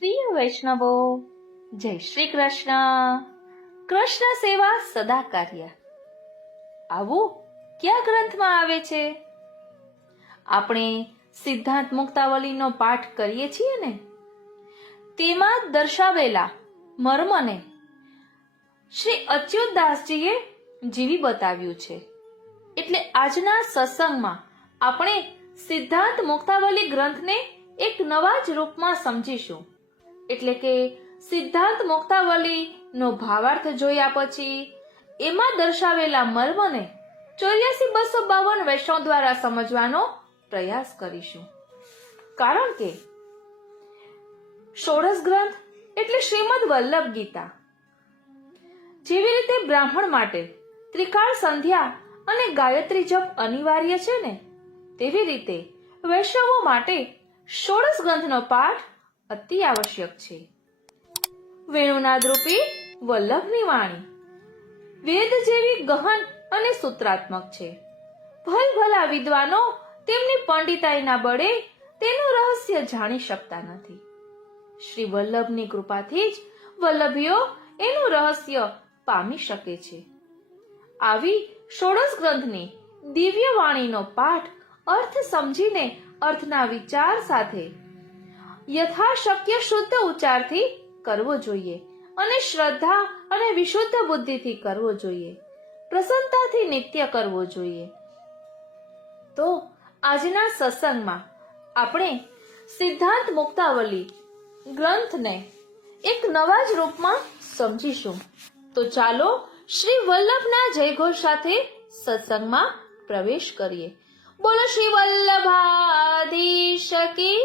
પ્રિય વૈષ્ણવો, જય શ્રી કૃષ્ણ. કૃષ્ણ સેવા સદા કાર્ય. આવું કયા ગ્રંથમાં આવે છે? આપણે સિદ્ધાંત મુક્તાવલીનો પાઠ કરીએ છીએ ને, તેમાં દર્શાવેલા મર્મને શ્રી અચ્યુતદાસજીએ જીવી બતાવ્યું છે. એટલે આજના સત્સંગમાં આપણે સિદ્ધાંત મુક્તાવલી ગ્રંથને એક નવા જ રૂપમાં સમજીશું. એટલે કે સિદ્ધાંત મુક્તાવલી નો ભાવાર્થ જોયા પછી એમાં દર્શાવેલા મર્મને 84,252 વૈષ્ણવ દ્વારા સમજવાનો પ્રયાસ કરીશું. કારણ કે ષોડશ ગ્રંથ એટલે શ્રીમદ વલ્લભ ગીતા. જેવી રીતે બ્રાહ્મણ માટે ત્રિકાળ સંધ્યા અને ગાયત્રી જપ અનિવાર્ય છે ને, તેવી રીતે વૈષ્ણવો માટે ષોડશ ગ્રંથનો પાઠ અતિ આવશ્યક છે. વેણુનાદ રૂપી વલ્લભની વાણી વેદ જેવી ગહન અને સૂત્રાત્મક છે. ભલભલા વિદ્વાનો તેમની પંડિતાઈના બળે તેનું રહસ્ય જાણી શકતા નથી. શ્રી વલ્લભની કૃપાથી જ વલ્લભીઓ એનું રહસ્ય પામી શકે છે. આવી ષોડશ ગ્રંથની દિવ્ય વાણીનો પાઠ અર્થ સમજીને અર્થના વિચાર સાથે યથાશક્ય શુદ્ધ ઉચ્ચારથી કરવો જોઈએ અને શ્રદ્ધા અને વિશુદ્ધ બુદ્ધિથી કરવો જોઈએ. પ્રસન્નતાથી નિત્ય કરવો જોઈએ. તો આજના સત્સંગમાં આપણે સિદ્ધાંત મુક્તાવલી ગ્રંથને એક નવા જ રૂપમાં સમજીશું. તો ચાલો શ્રી વલ્લભના જયઘોષ સાથે સત્સંગમાં પ્રવેશ કરીએ. બોલો શ્રી વલ્લભાધીશ કી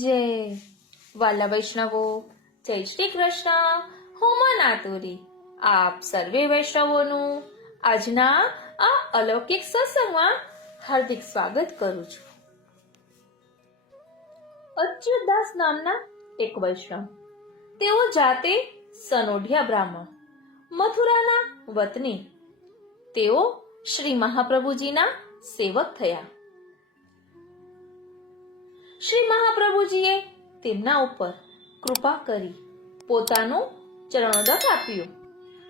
જય. વાલા વૈષ્ણવો, જય શ્રી કૃષ્ણ. હું મનાતુરી આપ સર્વે વૈષ્ણવોનું આજના આ અલૌકિક સત્સંગમાં હાર્દિક સ્વાગત કરું છું. અચ્યુતદાસ નામના એક વૈષ્ણવ, તેઓ જાતે સનોઢિયા બ્રાહ્મણ, મથુરાના વતની. તેઓ શ્રી મહાપ્રભુજીના સેવક થયા. શ્રી મહાપ્રભુજીએ તેમના ઉપર કૃપા કરી પોતાનું ચરણોદક આપ્યું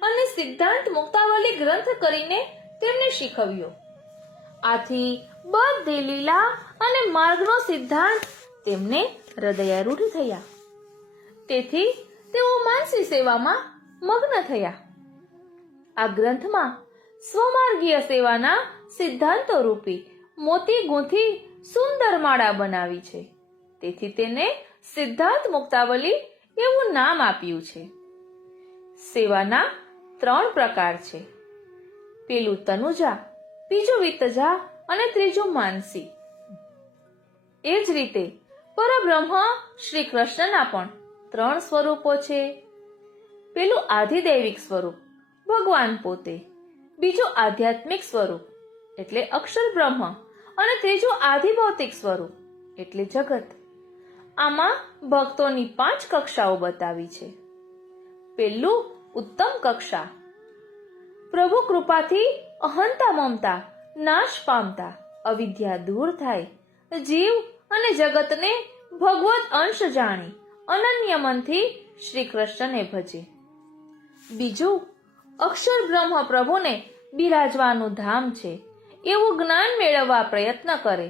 અને સિદ્ધાંત મુક્તાવલી ગ્રંથ કરીને તેમને શીખવ્યો. આથી બધી લીલા અને માર્ગનો સિદ્ધાંત તેમને હૃદયારૂઢ થયા. તેથી તેઓ માનસી સેવામાં મગ્ન થયા. આ ગ્રંથમાં સ્વમાર્ગીય સેવાના સિદ્ધાંતો રૂપી મોતી ગૂંથી સુંદર માળા બનાવી છે. તેથી તેને સિદ્ધાંત મુક્તાવલી એવું નામ આપ્યું છે. સેવાના 3 પ્રકાર છે. પેલું તનુજા, બીજું વિતજા અને ત્રીજું માનસી. એ જ રીતે પરબ્રહ્મ શ્રી કૃષ્ણના પણ 3 સ્વરૂપો છે. પેલું આધિદૈવિક સ્વરૂપ ભગવાન પોતે, બીજું આધ્યાત્મિક સ્વરૂપ એટલે અક્ષર બ્રહ્મ અને ત્રીજું આધિભૌતિક સ્વરૂપ એટલે જગત. આમાં ભક્તોની 5 કક્ષાઓ બતાવી છે. પેલું ઉત્તમ કક્ષા, પ્રભુ કૃપાથી અહંતા મમતા નાશ પામતા, અવિદ્યા દૂર થાય, જીવ અને જગતને ભગવત અંશ જાણી અનન્ય મનથી શ્રી કૃષ્ણને ભજે. બીજું અક્ષર બ્રહ્મ પ્રભુને બિરાજવાનું ધામ છે એવું જ્ઞાન મેળવવા પ્રયત્ન કરે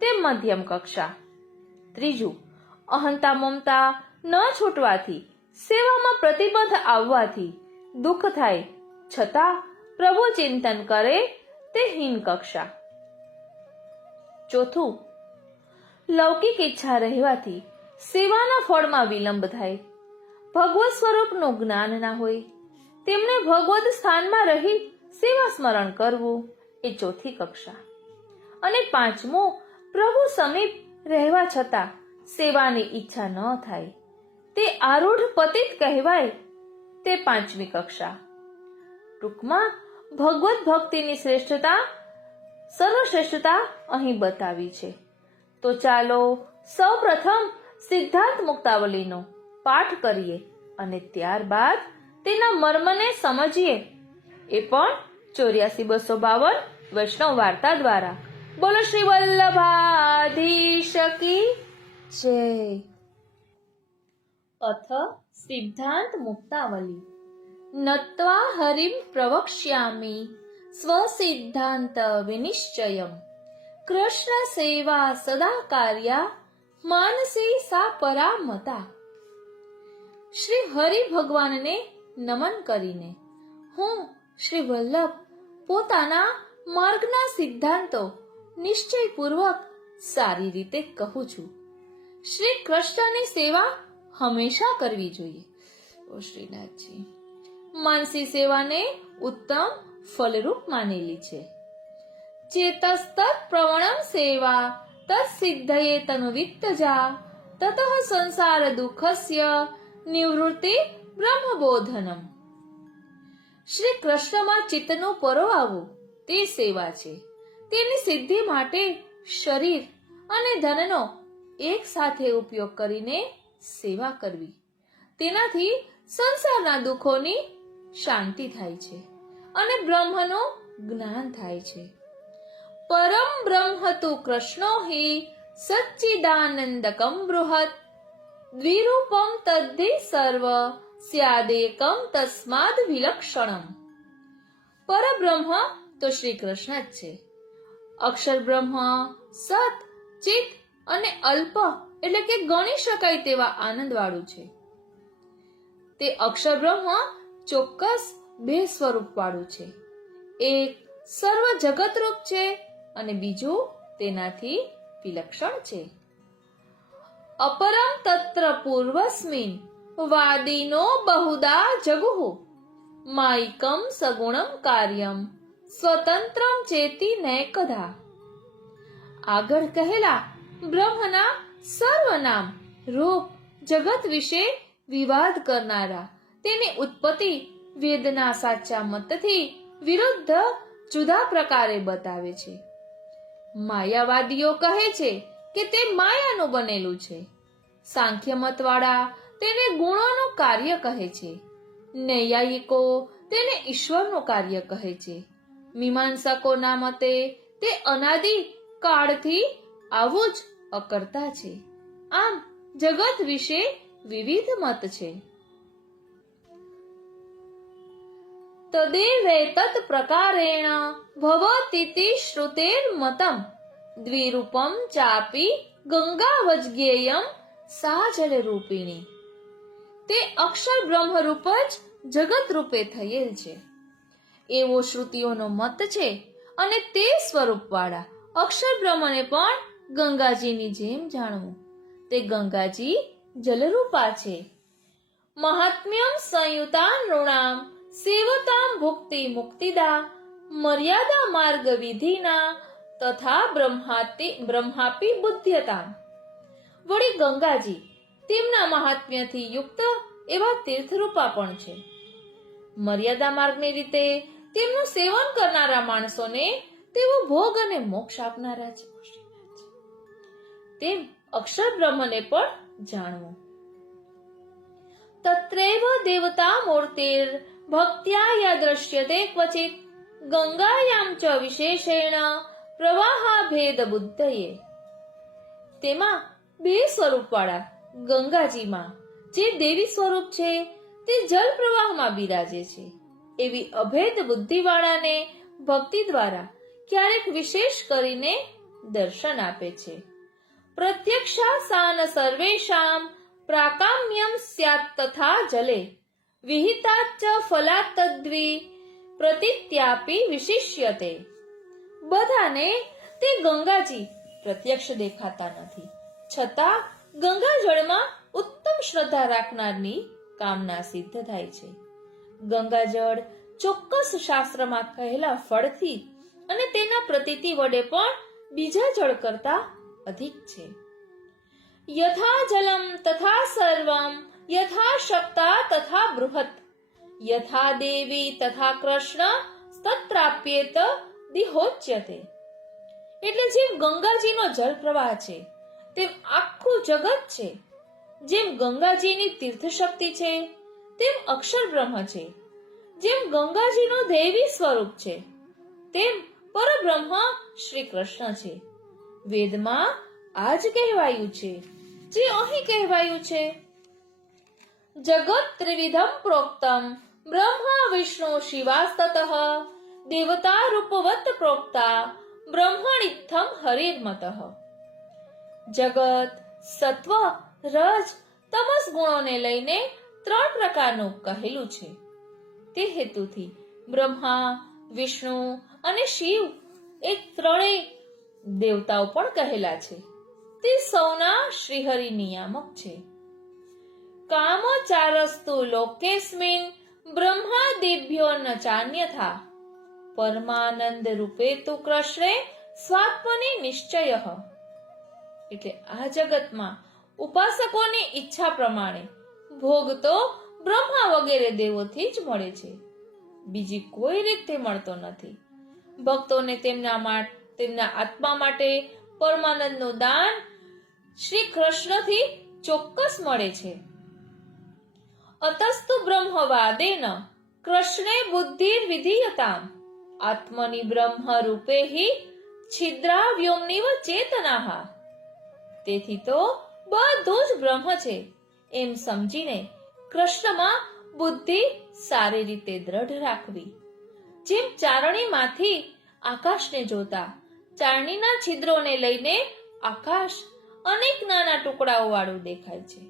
તે મધ્યમ કક્ષા. ત્રીજું અહંતા મમતા ન છૂટવાથી સેવામાં પ્રતિબંધ આવવાથી દુઃખ થાય છતાં પ્રભુ ચિંતન કરે તે હીન કક્ષા. ચોથું લૌકિક ઈચ્છા રહેવાથી સેવાના ફળમાં વિલંબ થાય, ભગવત સ્વરૂપનું જ્ઞાન ના હોય, તેમણે ભગવત સ્થાનમાં રહી સેવા સ્મરણ કરવું એ ચોથી કક્ષા. અને પાંચમું પ્રભુ સમીપ રહેવા છતાં સેવાની ઈચ્છા ન થાય તે આરૂઢ પતિત કહેવાય તે 5મી કક્ષા. ટૂંકમાં ભગવત ભક્તિની શ્રેષ્ઠતા, સર્વશ્રેષ્ઠતા અહીં બતાવી છે. તો ચાલો સૌપ્રથમ સિદ્ધાંત મુક્તાવલીનો પાઠ કરીએ અને ત્યારબાદ તેના મર્મને સમજીએ. એ પણ 84,252 વૈષ્ણવ વાર્તા દ્વારા. બોલો શ્રી વલ્લભાધીશ કી જય. અથ સિદ્ધાંત મુક્તાવલી નત્વા હરિમ પ્રવક્ષ્યામિ સ્વસિદ્ધાંત વિનિશ્ચયમ કૃષ્ણ સેવા સદા કાર્યા માનસી સા પરામતા. શ્રી હરિ ભગવાનને નમન કરીને હું શ્રી વલ્લભ પોતાના માર્ગના સિદ્ધાંતો નિશ્ચયપૂર્વક સારી રીતે કહું છું. શ્રી કૃષ્ણની સેવા હંમેશા કરવી જોઈએ. ઓ શ્રીનાથજી, માનસી સેવાને ઉત્તમ ફલરૂપ માનેલી છે. ચેતસ્તત પ્રવણમ સેવા તત્સિદ્ધયે તનુવિત્તજા તતઃ સંસાર દુઃખસ્ય નિવૃત્તિ બ્રહ્મબોધનમ. શ્રી કૃષ્ણમાં ચિત્તનું પરોવાવું તે સેવા છે. તેની સિદ્ધિ માટે શરીર અને ધનનો એક સાથે ઉપયોગ કરીને સેવા કરવી. તેનાથી સંસારના દુઃખોની શાંતિ થાય છે અને બ્રહ્મનું જ્ઞાન થાય છે. પરમ બ્રહ્મ તુ કૃષ્ણો હિ સચ્ચિદાનંદકમ બૃહત દ્વિરૂપમ તદ્ધિ સર્વ સ્યાદેકમ તસ્માદ વિલક્ષણમ. પરબ્રહ્મ તો શ્રી કૃષ્ણ જ છે. અક્ષર બ્રહ્મ સત, ચિત અને અલ્પ એટલે કે ગણી શકાય તેવા આનંદ વાળું છે. તે અક્ષર બ્રહ્મ ચોક્કસ બે સ્વરૂપ વાળું છે. એક સર્વ જગતરૂપ છે અને બીજું તેનાથી વિલક્ષણ છે. અપરમ તત્ર પૂર્વસ્મિન વાદિનો બહુદા જગુઃ માયિકમ સગુણમ કાર્યમ સ્વતંત્રમ ચેતી નૈકધા. આગળ કહેલા બ્રહ્મના સર્વનામ રૂપ જગત વિશે વિવાદ કરનારા તેની ઉત્પત્તિ વેદના સાચા મતથી વિરુદ્ધ જુદા પ્રકારે બતાવે છે. માયાવાદીઓ કહે છે કે તે માયાનું બનેલું છે. સાંખ્ય મતવાળા તેને ગુણોનું કાર્ય કહે છે. નૈયાયિકો તેને ઈશ્વરનું કાર્ય કહે છે. મીમાંસકોના મતે તે અનાદિ કાળથી આવું જ અકર્તા છે. આમ જગત વિશે વિવિધ મત છે. તદેવૈતત પ્રકારેણ ભવતીતિ શ્રુતેર મતમ દ્વિરૂપમ ચાપી ગંગાવજ્ઞેયમ સાજલ રૂપિણી. તે અક્ષર બ્રહ્મ રૂપ જ જગત રૂપે થયેલ છે એવો શ્રુતિઓનો મત છે અને તે સ્વરૂપવાળા અક્ષર બ્રહ્મને પણ ગંગાજીની જેમ જાણવું. તે ગંગાજી જલરૂપા છે. મહાત્મ્યમ સંયુતા નૃણામ સેવતામ ભુક્તિ મુક્તિદા મર્યાદા માર્ગ વિધિના તથા બ્રહ્માપી બુદ્ધ્યતા. વળી ગંગાજી તેમના મહાત્મ્યથી યુક્ત એવા તીર્થરૂપા પણ છે. મર્યાદા માર્ગની રીતે તેમનું સેવન કરનારા માણસોને તેઓ ભોગ અને મોક્ષ આપનારા છે. તેમ અક્ષર બ્રહ્મને પણ જાણવું. તત્રૈવ દેવતા મૂર્તિર ભક્ત્યા યા દ્રશ્યતે ક્વચિત ગંગાયામ ચ વિશેષેણ પ્રવાહા ભેદ બુદ્ધયે. તેમાં બે સ્વરૂપવાળા ગંગાજીમાં જે દેવી સ્વરૂપ છે તે જલ પ્રવાહમાં બિરાજે છે એવી અભેદ બુદ્ધિવાળાને ભક્તિ દ્વારા ક્યારેક વિશેષ કરીને દર્શન આપે છે. પ્રત્યક્ષાસાન સર્વેષામ પ્રાકામ્યમ સ્યાત તથા જલે વિહિતાચ્ચ ફલાત્તદ્વિ પ્રતિત્યાપી વિશિષ્યતે. બધાને તે ગંગાજી પ્રત્યક્ષ દેખાતા નથી, છતાં ગંગા જળમાં ઉત્તમ શ્રદ્ધા રાખનારની કામના સિદ્ધ થાય છે. ગંગાજળ ચોક્કસ શાસ્ત્રમાં કહેલા ફળથી અને તેના પ્રતીતિ વડે પણ બીજા જળ કરતા અધિક છે. યથા જલમ તથા સર્વમ યથા શક્તા તથા બૃહત યથા દેવી તથા કૃષ્ણ તત્રાપ્યેત દિહોચ્યતે. એટલે જેમ ગંગાજીનો જળ પ્રવાહ છે તેમ આખું જગત છે. જેમ ગંગાજીની તીર્થ શક્તિ છે તેમ અક્ષર બ્રહ્મ છે. જેમ ગંગાજીનું દૈવી સ્વરૂપ છે તેમ પરબ્રહ્મ શ્રી કૃષ્ણ છે. વેદમાં આ જ કહેવાયું છે જે અહીં કહેવાયું છે. જગત ત્રિવિધમ પ્રોક્તમ બ્રહ્મા વિષ્ણુ શિવાસ્તતઃ દેવતા રૂપવત પ્રોક્તા બ્રહ્મણિત્થમ હરિર્મતઃ. જગત સત્વ, રજ, તમસ ગુણોને લઈને 3 પ્રકારનું કહેલું છે. તે હેતુથી બ્રહ્મા, વિષ્ણુ અને શિવ એ 3 દેવતાઓ પણ કહેલા છે. તે સૌના શ્રીહરિ નિયામક છે. કામચારસ્તુ લોકેસ્મિન બ્રહ્માદિભ્યો ન ચાન્યથા પરમાનંદ રૂપે તુ કૃષ્ણે સ્વાત્મને નિશ્ચયઃ. એટલે આ જગતમાં ઉપાસકોની ઈચ્છા પ્રમાણે ભોગ તો બ્રહ્મા વગેરે દેવોથી જ મળે છે, બીજી કોઈ રીતે મળતો નથી. ભક્તોને તેમના આત્મા માટે પરમાનંદનું દાન શ્રી કૃષ્ણથી ચોક્કસ મળે છે. અતસ્તુ બ્રહ્મવાદેન કૃષ્ણે બુદ્ધિર વિધીયતામ આત્મનિ બ્રહ્મ રૂપેહિ છિદ્રા વ્યોમનિવ ચેતનાઃ. તેથી તો બધું જ બ્રહ્મ છે એમ સમજીને કૃષ્ણમાં બુદ્ધિ સારી રીતે દ્રઢ રાખવી. જેમ ચારણીમાંથી આકાશને જોતા ચારણીના છિદ્રોને લઈને આકાશ અનેક નાના ટુકડાઓ વાળું દેખાય છે,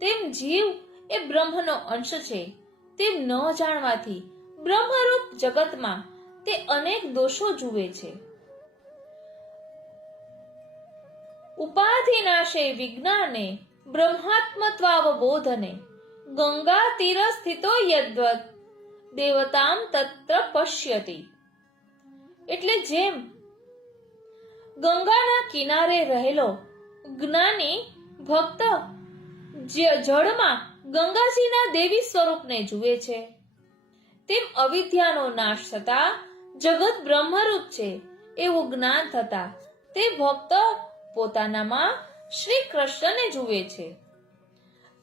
તેમ જીવ એ બ્રહ્મનો અંશ છે તેમ ન જાણવાથી બ્રહ્મરૂપ જગતમાં તે અનેક દોષો જુએ છે. ઉપાધિનાશે વિજ્ઞાને બ્રહ્માત્મત્વાવબોધને ગંગા તીર સ્થિતો યદ્વત દેવતામ તત્ર પશ્યતિ. એટલે જેમ ગંગાના કિનારે રહેલો જ્ઞાની ભક્ત જળમાં ગંગાજીના દેવી સ્વરૂપને જુએ છે, તેમ અવિદ્યાનો નાશ થતા જગત બ્રહ્મરૂપ છે એવું જ્ઞાન થતા તે ભક્ત પોતાનામાં શ્રી કૃષ્ણને જુએ છે.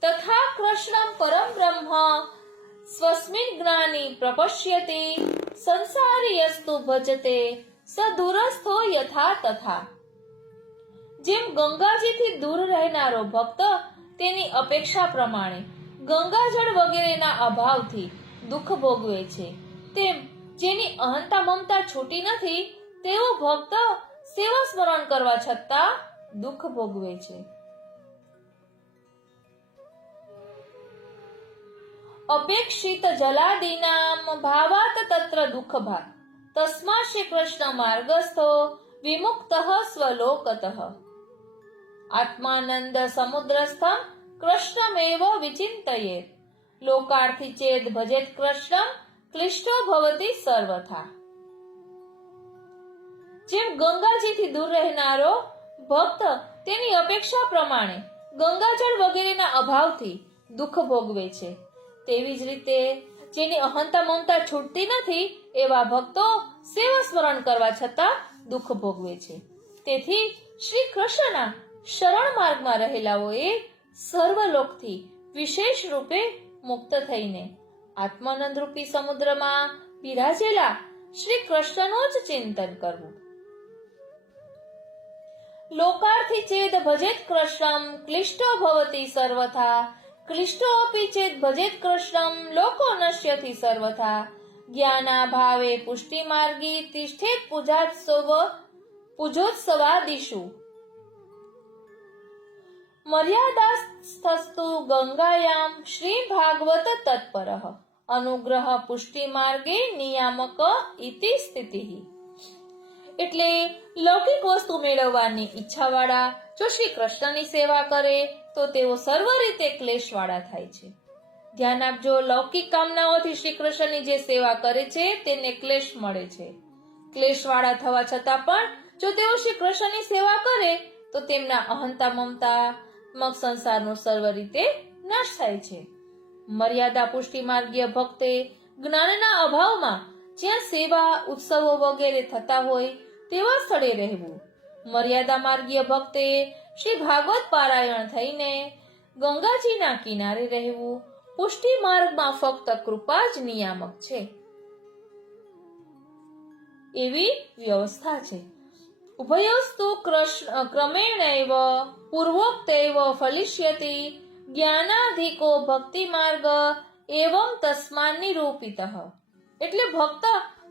તથા કૃષ્ણમ પરમ બ્રહ્મ સ્વસ્મિન જ્ઞાની પ્રપશ્યતિ સંસારી યસ્તુ ભજતે સ દૂરસ્થો યથા તથા. જેમ ગંગાજીથી દૂર રહેનારો ભક્ત તેની અપેક્ષા પ્રમાણે ગંગાજળ વગેરેના અભાવથી દુઃખ ભોગવે છે, તેમ જેની અહંતા મમતા છૂટી નથી તેવો ભક્ત સેવા સ્મરણ કરવા છતાં દુઃખ ભોગવે છે. અપેક્ષિત જલાદીનામ ભાવાત તત્ર દુઃખ ભાગ તસ્મા શ્રી કૃષ્ણ માર્ગસ્થો વિમુક્તઃ સ્વલોકતઃ. આત્માનંદ સમુદ્રસ્થમ કૃષ્ણમેવ વિચિંતયેત લોકાર્થી ચેદ ભજેત કૃષ્ણમ ક્લિષ્ટો ભવતિ સર્વથા. જેમ ગંગાજીથી દૂર રહેનારો ભક્ત તેની અપેક્ષા પ્રમાણે ગંગાજળ વગેરેના અભાવથી દુઃખ ભોગવે છે, તેવી જ રીતે જેની અહંતા મમતા છૂટતી નથી એવા ભક્તો સેવા સ્મરણ કરવા છતાં દુઃખ ભોગવે છે. તેથી શ્રી કૃષ્ણના શરણ માર્ગમાં રહેલાઓએ સર્વલોકથી વિશેષ રૂપે મુક્ત થઈને આત્માનંદ રૂપી સમુદ્રમાં બિરાજેલા શ્રી કૃષ્ણનું જ ચિંતન કરવું. લોકાર્થી ચેદ ભજેત કૃષ્ણમ ક્લિષ્ટો ભવતિ સર્વથા ક્લિષ્ટો અપી ચેદ ભજેત કૃષ્ણમ લોકો નશ્યતિ સર્વથા જ્ઞાના ભાવે પુષ્ટિ માર્ગી તિષ્ઠેત પૂજોત્સવાદિષુ. મર્યાદાસ્થસ્તુ ગંગાયામ શ્રી ભાગવત તત્પરઃ અનુગ્રહ પુષ્ટિ માર્ગે નિયામક ઇતિ સ્થિતિઃ. એટલે લૌકિક વસ્તુ મેળવવાની ઈચ્છાવાળા જો શ્રી કૃષ્ણની સેવા કરે તો તેઓ સર્વ રીતે ક્લેશવાળા થાય છે. ધ્યાન આપજો, લૌકિક કામનાઓથી શ્રી કૃષ્ણની જે સેવા કરે છે તેને ક્લેશ મળે છે. ક્લેશવાળા થવા છતાં પણ જો તેઓ શ્રી કૃષ્ણની સેવા કરે તો તેમના અહંતા મમતા મગ સંસારનો સર્વ રીતે નાશ થાય છે. મર્યાદા પુષ્ટિ માર્ગીય ભક્તે જ્ઞાનના અભાવમાં જ્યાં સેવા ઉત્સવો વગેરે થતા હોય તેવા સ્થળે રહેવું. મર્યાદા માર્ગીય ભક્તે શ્રી ભાગવત પારાયણ થઈને ગંગાજીના કિનારે રહેવું. પુષ્ટિ માર્ગમાં ફક્ત કૃપા જ નિયામક છે એવી વ્યવસ્થા છે. ઉભયોસ્તુ ક્રમેણૈવ પૂર્વોક્તૈવ ફલિષ્યતિ જ્ઞાનાધિકો ભક્તિ માર્ગ એવં તસ્માન નિરૂપિત. એટલે ભક્ત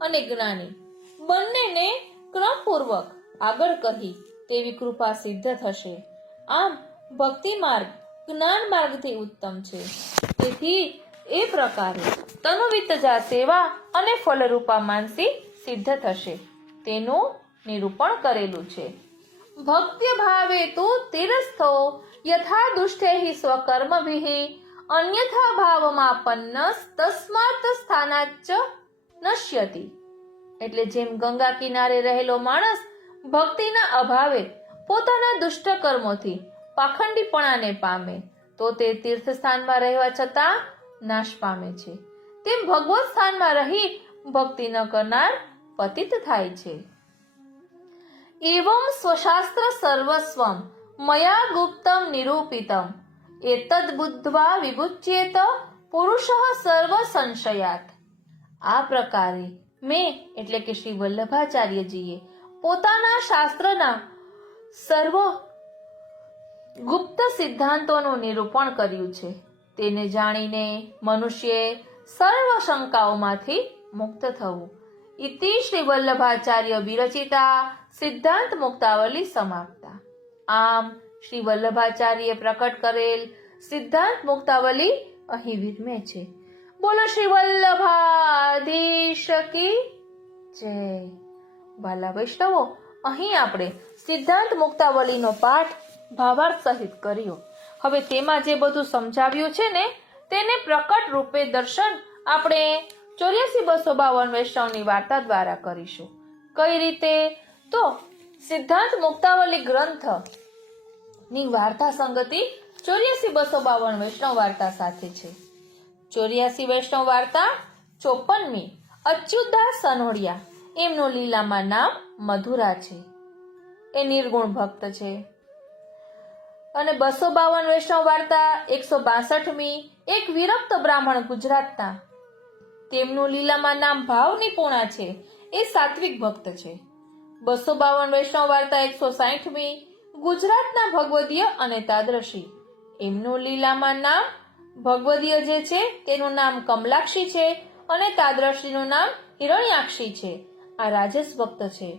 અને જ્ઞાની બંનેને ક્રમપૂર્વક આગળ કહી તેવી કૃપા સિદ્ધ થશે. આમ ભક્તિ માર્ગ જ્ઞાન માર્ગથી ઉત્તમ છે. તેથી એ પ્રકારે તનુવિતજા સેવા અને ફલરૂપા માનસી સિદ્ધ થશે તેનું નિરૂપણ કરેલું છે. ભક્ત્ય ભાવે તુ તિરસ્થો યથા દુષ્ટૈ સ્વકર્મભિઃ અન્યથા ભાવમાપન્નસ તસ્માત સ્થાનાચ્ચ નશ્યતિ. એટલે જેમ ગંગા કિનારે રહેલો માણસ ભક્તિના અભાવે પોતાના દુષ્ટ કર્મોથી પાખંડીપણાને પામે તો તે તીર્થ સ્થાનમાં રહેવા છતાં નાશ પામે છે, તેમ ભગવત સ્થાનમાં રહી ભક્તિ ન કરનાર પતિત થાય છે. એવં સ્વશાસ્ત્ર સર્વસ્વમ મયા ગુપ્તમ નિરૂપિતમ એતદ બુદ્ધ્વા વિગુચ્યેત પુરુષઃ સર્વ સંશયાત. આ પ્રકારે મેં એટલે કે શ્રી વલ્લભાચાર્યજીએ પોતાના શાસ્ત્રના સર્વ ગુપ્ત સિદ્ધાંતોનું નિરૂપણ કર્યું છે. તેને જાણીને મનુષ્યએ સર્વ શંકાઓમાંથી મુક્ત થવું. ઇતિ શ્રી વલ્લભાચાર્ય વિરચિતા સિદ્ધાંત મુક્તાવલી સમાપ્તા. આમ શ્રી વલ્લભાચાર્ય પ્રકટ કરેલ સિદ્ધાંત મુક્તાવલી અહીં વિરમે છે. બોલો શ્રી વલ્લભાધીશ કી જય. વાલા વૈષ્ણવો, અહીં આપણે સિદ્ધાંત મુક્તાવલીનો પાઠ ભાવાર્થ સહિત કર્યો. હવે તેમાં જે બધું સમજાવ્યું છે ને તેને પ્રકટ રૂપે દર્શન આપણે 84-252 વૈષ્ણવની વાર્તા દ્વારા કરીશું. કઈ રીતે? તો સિદ્ધાંત મુક્તાવલી ગ્રંથ ની વાર્તા સંગતિ 84-252 વૈષ્ણવ વાર્તા સાથે છે. 84 વૈષ્ણવ વાર્તા 54મી અચ્યુતદાસ સનોડિયા, એમનું લીલામાં નામ મધુરા છે. એ નિર્ગુણ ભક્ત છે. અને 252 વૈષ્ણવ વાર્તા 162મી એક વિરક્ત બ્રાહ્મણ ગુજરાતના, તેમનું લીલામાં નામ ભાવ નિપુણા છે. એ સાત્વિક ભક્ત છે. 252 વૈષ્ણવ વાર્તા 160મી ગુજરાતના ભગવદીય અને તાદ્રશી, એમનું લીલામાં નામ ભગવદીય જે છે તેનું નામ કમલાક્ષી છે અને તાદ્રશીનું નામ હિરણ્યાક્ષી છે. આ રાજસ ભક્ત છે.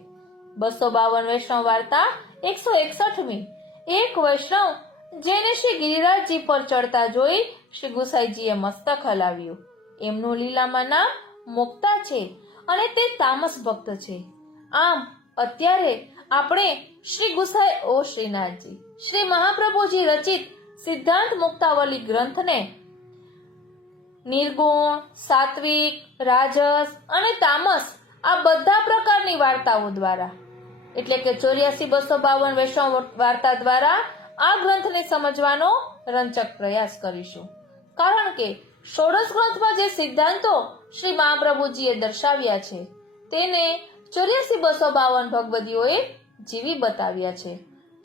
252 વૈષ્ણવ વાર્તા 161મી એક વૈષ્ણવ જેને શ્રી ગિરિરાજજી પર ચડતા જોઈ શ્રી ગુસાઈજીએ મસ્તક હલાવ્યું, એમનું લીલામાં નામ મુક્તા છે અને તે તામસ ભક્ત છે. આમ અત્યારે આપણે શ્રી ગુસાઈ ઓ શ્રીનાથજી શ્રી મહાપ્રભુજી રચિત સિદ્ધાંત મુક્તાવલી ગ્રંથને નિર્ગુણ, સાત્વિક, રાજસ અને તામસ આ બધા પ્રકારની વાર્તાઓ દ્વારા એટલે કે 84-252 વૈષ્ણવ વાર્તા દ્વારા આ ગ્રંથને સમજવાનો રંચક પ્રયાસ કરીશું. કારણ કે ષોડશ ગ્રંથમાં જે સિદ્ધાંતો શ્રી મહાપ્રભુજીએ દર્શાવ્યા છે તેને 84-252 ભગવદીઓએ જીવી બતાવ્યા છે.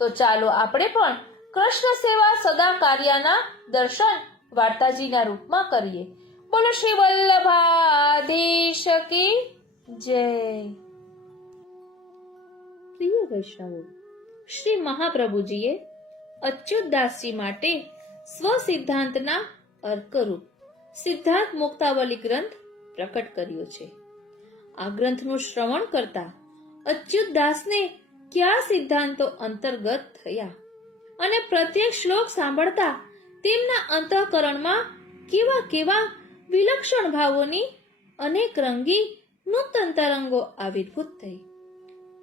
તો ચાલો આપણે પણ કૃષ્ણ સેવા સદા કાર્યના દર્શન વાર્તાજીના રૂપમાં કરીએ. બોલો શ્રી વલ્લભાધીશ કી જય. પ્રિય વૈષ્ણવો, શ્રી મહાપ્રભુજીએ અચ્યુતદાસજી માટે સ્વ સિદ્ધાંતના અર્કરૂપ સિદ્ધાંત મુક્તાવલી ગ્રંથ પ્રકટ કર્યો છે. આ ગ્રંથનું શ્રવણ કરતા અચ્યુતદાસને કયા સિદ્ધાંતો અંતર્ગત થયા અને પ્રત્યેક શ્લોક સાંભળતા તેમના અંતઃકરણમાં કેવા કેવા વિલક્ષણ ભાવોની અનેક રંગી નૂતન તરંગો આવિર્ભૂત થઈ,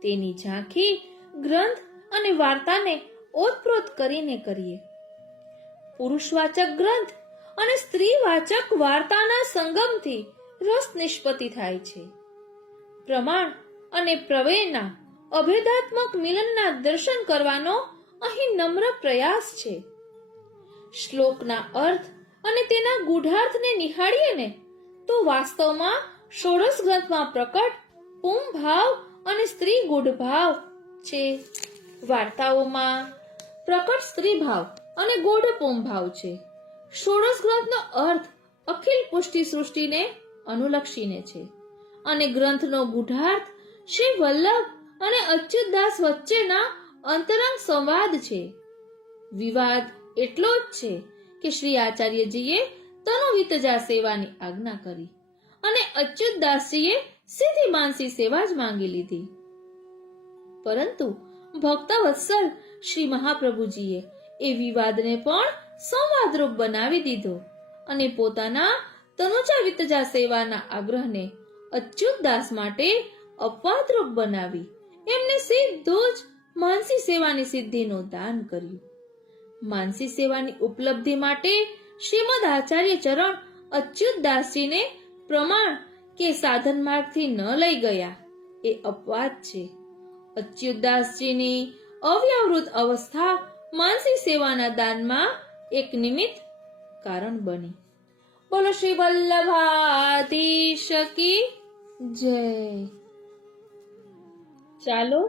તેની ઝાંખી ગ્રંથ અને વાર્તાને ઓતપ્રોત કરીને કરીએ. પુરુષવાચક ગ્રંથ અને સ્ત્રીવાચક વાર્તાના સંગમથી રસ નિષ્પત્તિ થાય છે. પ્રમાણ અને પ્રવેયના અભેદાત્મક મિલનના દર્શન કરવાનો અહીં નમ્ર પ્રયાસ છે. શ્લોકના અર્થ અને તેના ગૂઢાર્થને નિહાળીએ ને તો વાસ્તવમાં ષોડશ ગ્રંથમાં પ્રકટ પું ભાવ અને સ્ત્રી ગૂઢ ભાવ છે. વાર્તાઓમાં પ્રકટ સ્ત્રી ભાવ અને ગૂઢ પું ભાવ છે. ષોડશ ગ્રંથનો અર્થ અખિલ પુષ્ટિ સૃષ્ટિને અનુલક્ષીને છે અને ગ્રંથનો ગૂઢાર્થ શ્રી વલ્લભ અને અચ્યુતદાસ વચ્ચેના અંતરંગ સંવાદ છે. વિવાદ એટલો જ છે કે શ્રી આચાર્યજીએ તનોવિતજા સેવાની આજ્ઞા કરી અને અચ્યુતદાસજીએ સીધી માનસી સેવા જ માંગી લીધી. પરંતુ ભક્તવત્સલ શ્રી મહાપ્રભુજીએ એ વિવાદને પણ સંવાદરૂપ બનાવી દીધો અને પોતાના તનુજા વિતજા સેવાના આગ્રહને અચ્યુતદાસ માટે અપવાદરૂપ બનાવી એમને સીધું જ માનસી સેવાની સિદ્ધિનું દાન કર્યું. માનસી સેવાની ઉપલબ્ધિ માટે શ્રીમદ આચાર્ય ચરણ અચ્યુતદાસજીને પ્રમાણ કે સાધન માર્ગથી ન લઈ ગયા એ અપવાદ છે. અચ્યુતદાસજીની અવ્યાવૃત અવસ્થા માનસી સેવાના દાનમાં એક નિમિત્ત કારણ બની. બોલો શ્રી વલ્લભાધીશ કી જય. ચાલો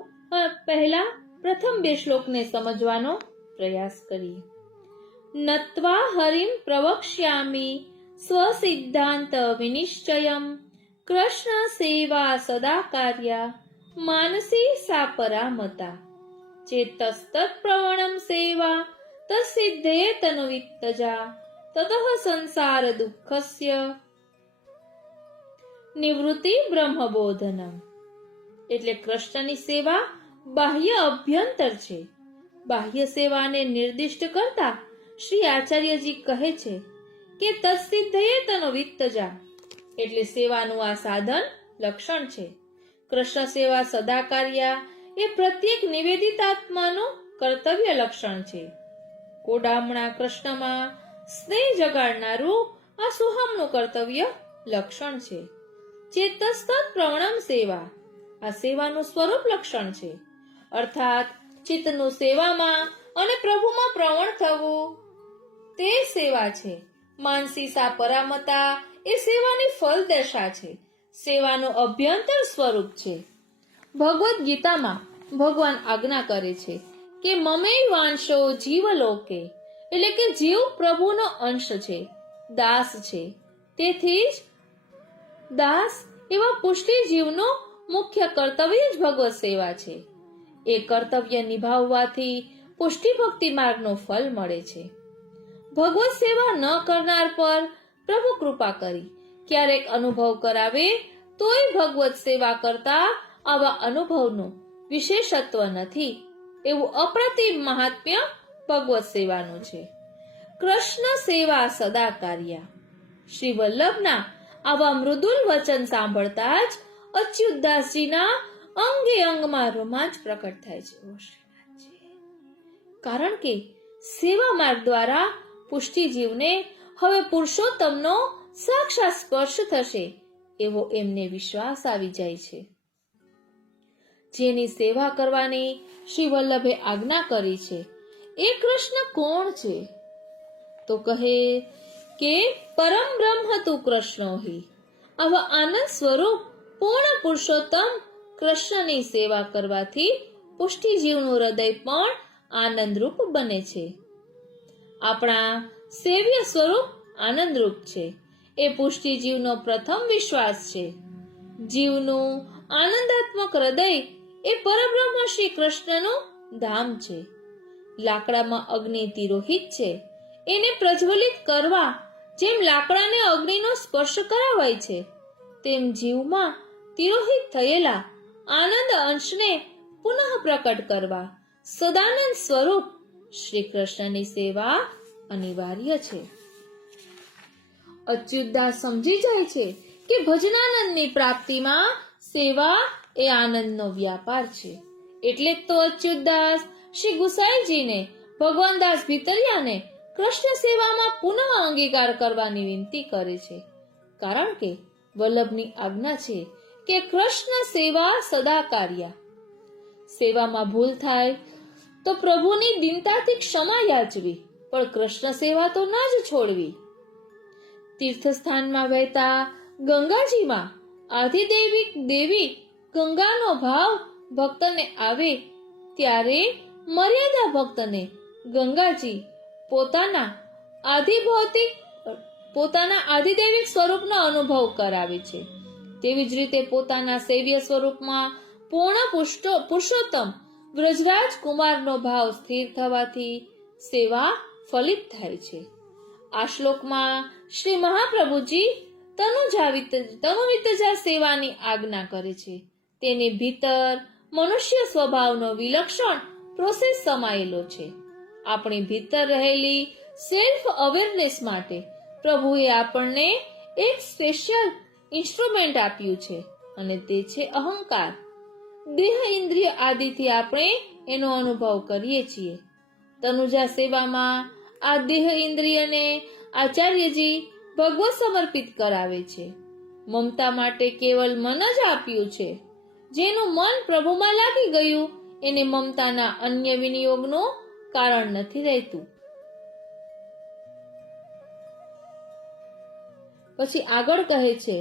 પહેલા પ્રથમ બે શ્લોકને સમજવાનો પ્રયાસ કરીએ. નત્વા હરિમ પ્રવક્ષ્યામિ સ્વસિદ્ધાંત વિનિશ્ચયમ કૃષ્ણ સેવા સદા કાર્યા માનસી સા પરામતા ચેતસ્તત પ્રવણમ સેવા તસિદ્ધે તનુવિત્તજા તતઃ સંસાર દુઃખસ્ય નિવૃત્તિ બ્રહ્મબોધનમ. એટલે કૃષ્ણની સેવા બાહ્ય અભ્યંતર છે. બાહ્ય સેવાને નિર્દિષ્ટ કરતા શ્રી આચાર્યજી કહે છે કે તત્સિદ્ધયે તનુવિત્તજા એટલે સેવાનું આ સાધન લક્ષણ છે. કૃષ્ણ સેવા સદા કાર્યા એ પ્રત્યેક નિવેદિત આત્માનું કર્તવ્ય લક્ષણ છે. કોડામણા કૃષ્ણમાં સ્નેહ જગાડનારું આ સુહમનું કર્તવ્ય લક્ષણ છે. ચેતસ્તત પ્રવણમ સેવા આ સેવાનું સ્વરૂપ લક્ષણ છે. અર્થાત ચિત્તનું સેવામાં અને પ્રભુમાં પ્રવણ થવું તે સેવા છે. માનસી સા પરામતા એ સેવાની ફલ દશા છે. સેવાનું અભ્યંતર સ્વરૂપ છે. ભગવદ્ ગીતામાં ભગવાન આજ્ઞા કરે છે કે મમે વાંશો જીવલોકે એટલે કે જીવ પ્રભુનો અંશ છે, દાસ છે. તેથી જ દાસ એવા પુષ્ટિ જીવનું મુખ્ય કર્તવ્ય જ ભગવત સેવા છે. એ કર્તવ્ય નિભાવવાથી પુષ્ટિ ભક્તિ માર્ગનો ફલ મળે છે. ભગવત સેવા ન કરનાર પર પ્રભુ કૃપા કરી ક્યારેક અનુભવ કરાવે તોય ભગવત સેવા કરતા આવા અનુભવનું વિશેષત્વ નથી. એવું અપ્રતિમ મહાત્મ્ય ભગવત સેવાનું છે. કૃષ્ણ સેવા સદા કાર્યા. શ્રી વલ્લભના આવા મૃદુલ વચન સાંભળતા જ અચ્યુતદાસજીના અંગે અંગમાં રોમાંચ પ્રકટ થાય છે. કારણ કે સેવા માર્ગ દ્વારા પુષ્ટિ જીવને હવે પુરુષોત્તમનો સાક્ષાત સ્પર્શ થશે એવો એમને વિશ્વાસ આવી જાય છે. જેની સેવા કરવાની શ્રી વલ્લભે આજ્ઞા કરી છે એ કૃષ્ણ કોણ છે? તો કહે કે પરમ બ્રહ્મ તું કૃષ્ણો હિ. આવા આનંદ સ્વરૂપ પૂર્ણ પુરુષોત્તમ કૃષ્ણની સેવા કરવાથી પુષ્ટિ જીવનું હૃદય પણ આનંદરૂપ બને છે. આપણા સેવ્ય સ્વરૂપ આનંદરૂપ છે એ પુષ્ટિ જીવનો પ્રથમ વિશ્વાસ છે. જીવનું આનંદાત્મક હૃદય એ પરબ્રહ્મ શ્રી કૃષ્ણનું ધામ છે. લાકડામાં અગ્નિ તિરોહિત છે. એને પ્રજ્વલિત કરવા જેમ લાકડાને અગ્નિનો સ્પર્શ કરાવાય છે તેમ જીવમાં તિરોહિત થયેલા આનંદ અંશને પુનઃ પ્રકટ કરવા સદાનંદ સ્વરૂપ શ્રી કૃષ્ણની સેવા અનિવાર્ય છે. અચ્યુતદાસ સમજી જાય છે કે ભજનાનંદની પ્રાપ્તિમાં સેવા એ આનંદનો વ્યાપાર છે. એટલે જ તો અચ્યુતદાસ શ્રી ગુસાઈજીને ભગવાનદાસ ભીતરિયાને કૃષ્ણ સેવામાં પુનઃ અંગીકાર કરવાની વિનંતી કરે છે. કારણ કે વલ્લભની આજ્ઞા છે કે કૃષ્ણ સેવા સદા કાર્યા. સેવામાં ભૂલ થાય તો પ્રભુની દીનતાથી ક્ષમા યાચવી, પણ કૃષ્ણ સેવા તો ના જ છોડવી. તીર્થસ્થાનમાં વહેતા ગંગાજીમાં આધિદૈવિક દેવી ગંગાનો ભાવ ભક્તને આવે ત્યારે મર્યાદા ભક્તને ગંગાજી પોતાના આધિદૈવિક સ્વરૂપનો અનુભવ કરાવે છે. તેવી જ રીતે પોતાના સેવ્ય સ્વરૂપમાં પૂર્ણ પુરુષોત્તમ વ્રજરાજ કુમારનો ભાવ સ્થિર થવાથી સેવા ફલિત થાય છે. આ શ્લોકમાં શ્રી મહાપ્રભુજી તનુવિતજા સેવાની આજ્ઞા કરે છે. તેની ભીતર મનુષ્ય સ્વભાવનો વિલક્ષણ પ્રોસેસ સમાયેલો છે. આપણી ભીતર રહેલી સેલ્ફ અવેરનેસ માટે પ્રભુએ આપણને એક સ્પેશિયલ ઇન્સ્ટ્રુમેન્ટ આપ્યું છે અને તે છે અહંકાર. દેહ ઇન્દ્રિય આદિથી આપણે એનો અનુભવ કરીએ છીએ. તનુજા સેવામાં આ દેહ ઇન્દ્રિયને આચાર્યજી ભગવત સમર્પિત કરાવે છે. મમતા માટે કેવલ મન જ આપ્યું છે. જેનું મન પ્રભુમાં લાગી ગયું એને મમતાના અન્ય વિનિયોગનું કારણ નથી રહેતું. પછી આગળ કહે છે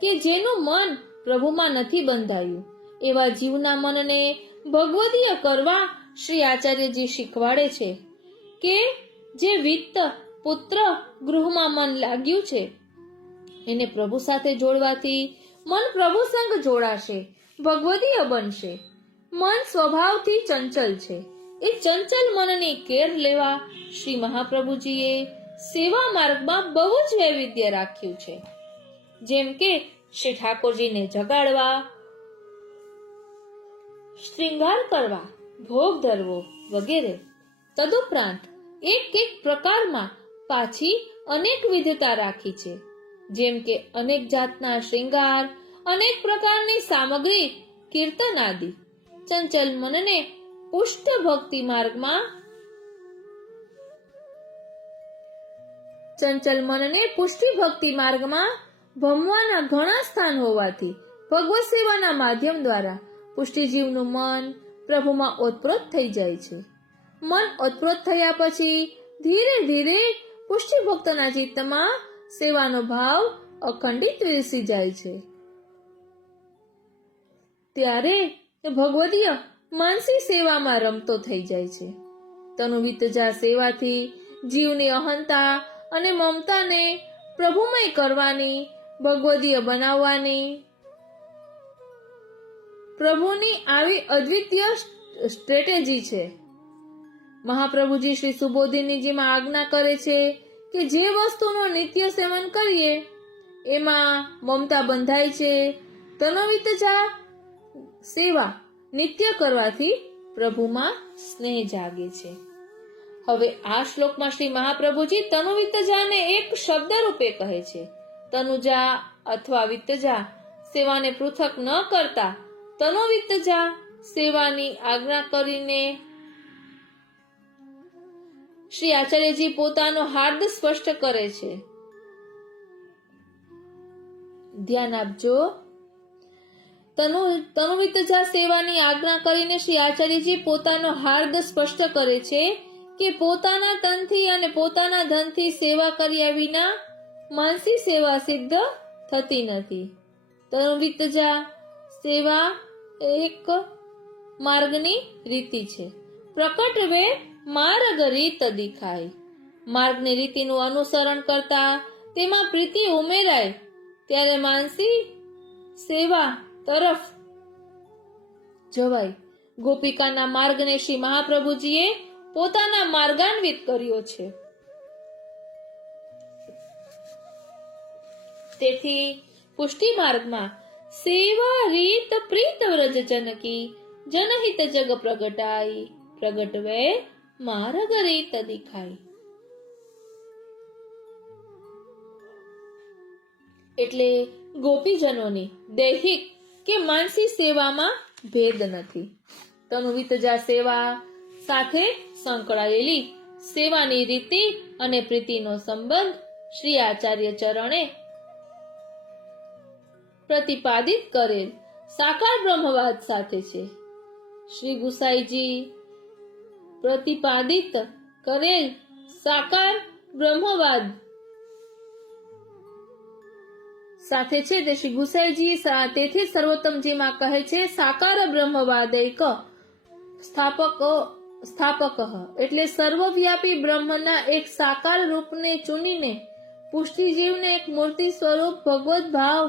કે જેનું મન પ્રભુમાં નથી બંધાયું એવા જીવના મનને ભગવદીય કરવા શ્રી આચાર્યજી શીખવાડે છે કે જે વિત્ત પુત્ર ગૃહમાં મન લાગ્યું છે એને પ્રભુ સાથે જોડવાથી મન પ્રભુ સંગ જોડાશે, ભગવદીય બનશે. મન સ્વભાવથી ચંચલ છે. એ ચંચલ મનની કેર લેવા શ્રી મહાપ્રભુજીએ સેવા માર્ગમાં બહુ જ વૈવિધ્ય રાખ્યું છે. જેમ કે શ્રી ઠાકોરજીને જગાડવા, શ્રૃંગાર કરવા, ભોગ ધરવો વગેરે. તદુપરાંત એક પ્રકારમાં પાછી અનેક વિધતા રાખી છે. જેમ કે અનેક જાતના શ્રૃંગાર, અનેક પ્રકારની સામગ્રી, કીર્તન આદિ. ચંચલ મનને પુષ્ટ ભક્તિ માર્ગમાં ભમવાના ઘણા સ્થાન હોવાથી ભગવત સેવાના માધ્યમ દ્વારા પુષ્ટિજીવનું મન પ્રભુમાં ઓતપ્રોત થઈ જાય છે. મન ઓતપ્રોત થયા પછી ધીરે ધીરે પુષ્ટિ ભક્તના ચિત્તમાં સેવાનો ભાવ અખંડિત વિરસી જાય છે. ત્યારે ભગવદીય માનસી સેવામાં રમતો થઈ જાય છે. તનુવિતજા સેવાથી જીવની અહંતા અને મમતાને પ્રભુમય કરવાની, ભગવદીય બનાવવાની પ્રભુની આવી અદ્વિતીય સ્ટ્રેટેજી છે. મહાપ્રભુજી શ્રી સુબોધિનીજીમાં આજ્ઞા કરે છે કે જે વસ્તુનું નિત્ય સેવન કરીએ એમાં મમતા બંધાય છે. તનુવિતજા સેવા નિત્ય કરવાથી પ્રભુમાં સ્નેહ જાગે છે. હવે આ શ્લોકમાં શ્રી મહાપ્રભુજી તનુવિતજાને એક શબ્દ રૂપે કહે છે. તનુજા અથવા વિતજા સેવાને પૃથક ન કરતા તનુવિતજા સેવાની આજ્ઞા કરીને શ્રી આચાર્યજી પોતાનો હાર્દ સ્પષ્ટ કરે છે. ધ્યાન આપજો. તનુવિતજા સેવાની આજ્ઞા કરીને શ્રી આચાર્યજી પોતાનો હાર્દ સ્પષ્ટ કરે છે કે પોતાના તનથી અને પોતાના ધનથી સેવા કર્યા વિના માનસી સેવા સિદ્ધ થતી નથી. તનુવિતજા સેવા એક માર્ગની રીતિ છે. પ્રકટ વે માર્ગ રીત દિખાય. માર્ગની રીતિનું અનુસરણ કરતા તેમાં પ્રીતિ ઉમેરાય ત્યારે માનસી સેવા તરફ જવાય. ગોપિકાના માર્ગને શ્રી મહાપ્રભુજીએ પોતાના માર્ગાન્વિત કર્યો છે. તેથી પુષ્ટિ માર્ગમાં સેવા રીત પ્રીત વ્રજ જનકી જનહિત જગ પ્રગટાઈ પ્રગટવે માર્ગ રીત દિખાય. એટલે ગોપીજનોની દૈહિક કે માનસી સેવામાં ભેદ નથી. તનુવિતજા સેવા સાથે સંકળાયેલી સેવાની રીતિ અને પ્રીતિનો સંબંધ શ્રી આચાર્ય ચરણે પ્રતિપાદિત કરેલ સાકાર બ્રહ્મવાદ સાથે છે. શ્રી ગુસાઈજી પ્રતિપાદિત કરેલ સાકાર બ્રહ્મવાદ સાથે છે તે શ્રી ગુસાઈજી તેથી સર્વોત્તમજીમાં કહે છે સાકાર બ્રહ્મવાદ એક સ્થાપક એટલે સર્વવ્યાપી બ્રહ્મના એક સાકાર રૂપને ચૂનીને પુષ્ટિજીવને એક મૂર્તિ સ્વરૂપ ભગવત ભાવ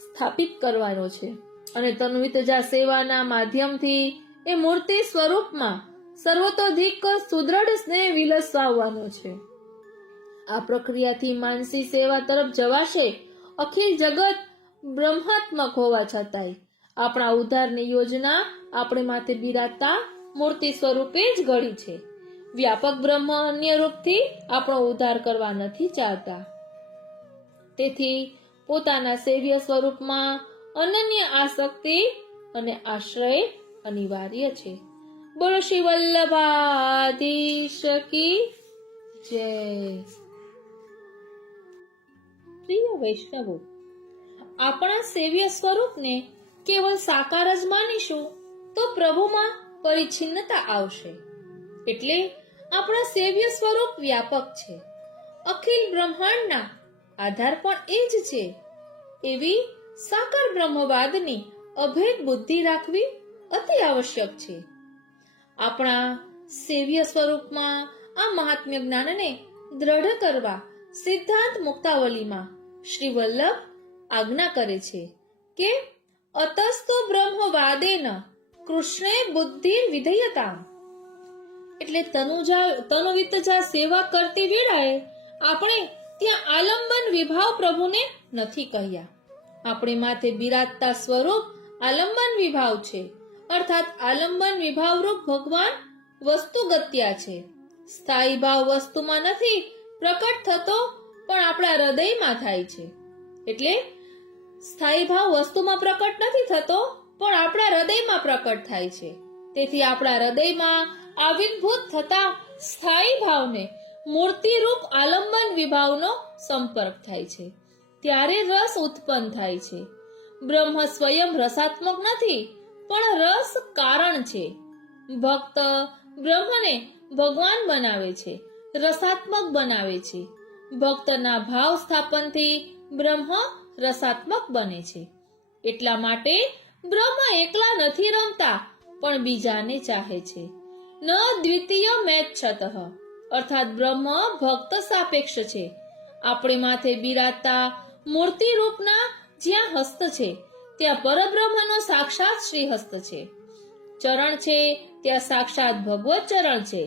સ્થાપિત કરવાનો છે અને તન્વિતજા સેવાના માધ્યમથી એ મૂર્તિ સ્વરૂપમાં સર્વતોધિક સુદૃઢ સ્નેહ વિલસાવવાનો છે. આ પ્રક્રિયાથી માનસી સેવા તરફ જવાશે. અખિલ જગત બ્રહ્માત્મક હોવા છતાંય આપણા ઉદ્ધારની યોજના આપણે માથે બિરાજતા મૂર્તિ સ્વરૂપે જ ઘડી છે. વ્યાપક બ્રહ્મ અન્ય રૂપથી આપણો ઉદ્ધાર કરવા નથી ચાહતા. તેથી પોતાના સેવ્ય સ્વરૂપમાં અનન્ય આસક્તિ અને આશ્રય અનિવાર્ય છે. બોલો શ્રી વલ્લભાધીશ કી જય. પ્રિય વૈષ્ણવો, આપણા સેવ્ય સ્વરૂપને કેવળ સાકાર જ માનીશું તો પ્રભુમાં પરિચ્છિન્નતા આવશે. એટલે આપણા સેવ્ય સ્વરૂપ વ્યાપક છે. અખિલ બ્રહ્માંડના આધાર પણ એ જ છે. એવી સાકાર બ્રહ્મવાદની અભેદ બુદ્ધિ રાખવી અતિ આવશ્યક છે. આપણા સેવ્ય સ્વરૂપમાં આ મહાત્મ્ય જ્ઞાનને દ્રઢ કરવા સિદ્ધાંત મુક્તાવલીમાં શ્રી વલ્લભ આજ્ઞા કરે છે કે અતસ્તો બ્રહ્મવાદેન કૃષ્ણે બુદ્ધિ વિધેયતામ. એટલે તનુવિતજા સેવા કરતી વેળાએ આપણે ત્યાં આલંબન વિભાવ પ્રભુને નથી કહ્યા. આપણે માથે બિરાજતા સ્વરૂપ આલંબન વિભાવ છે. અર્થાત આલંબન વિભાવરૂપ ભગવાન વસ્તુગત્યા છે. સ્થાયી ભાવ વસ્તુમાં નથી પ્રકટ થતો, પણ આપણા હૃદયમાં થાય છે. એટલે સ્થાયી ભાવ વસ્તુમાં પ્રકટ નથી થતો, પણ આપણા હૃદયમાં પ્રકટ થાય છે. તેથી આપણા હૃદયમાં આવિર્ભૂત થતા સ્થાયી ભાવને મૂર્તિરૂપ આલંબન વિભાવનો સંપર્ક થાય છે. ત્યારે રસ ઉત્પન્ન થાય છે. બ્રહ્મ સ્વયં રસાત્મક નથી, પણ રસ કારણ છે. ભક્ત બ્રહ્મને ભગવાન બનાવે છે, રસાત્મક બનાવે છે. ભક્તના ભાવ સ્થાપનથી બ્રહ્મ રસાત્મક બને છે. એટલા માટે બ્રહ્મ એકલા નથી રમતા, પણ બીજાને ચાહે છે. ન દ્વિતીય મેચ્છતઃ, અર્થાત બ્રહ્મ ભક્ત સાપેક્ષ છે. આપણે માથે બિરાજતા મૂર્તિ રૂપના જ્યાં હસ્ત છે, ત્યાં પરબ્રહ્મનો સાક્ષાત શ્રી હસ્ત છે. ચરણ છે ત્યાં સાક્ષાત ભગવત ચરણ છે.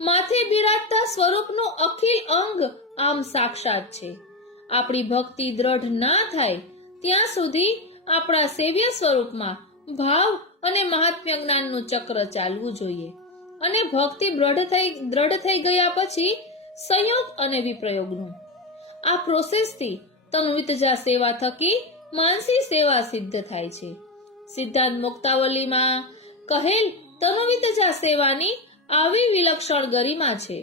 માથે બિરાજતા સ્વરૂપનું અખિલ અંગ આમ સાક્ષાત છે. આપણી ભક્તિ દ્રઢ ના થાય ત્યાં સુધી આપણા સેવ્ય સ્વરૂપમાં ભાવ અને મહાત્મ્ય જ્ઞાનનું ચક્ર ચાલવું જોઈએ. અને ભક્તિ દ્રઢ થઈ ગયા પછી સંયોગ અને વિપ્રયોગનું. આ પ્રોસેસથી તન્વિતજા સેવા થકી માનસી સેવા સિદ્ધ થાય છે. સિદ્ધાંત મુક્તાવલીમાં કહેલ તન્વિતજા સેવાની આવી વિલક્ષણ ગરિમા છે.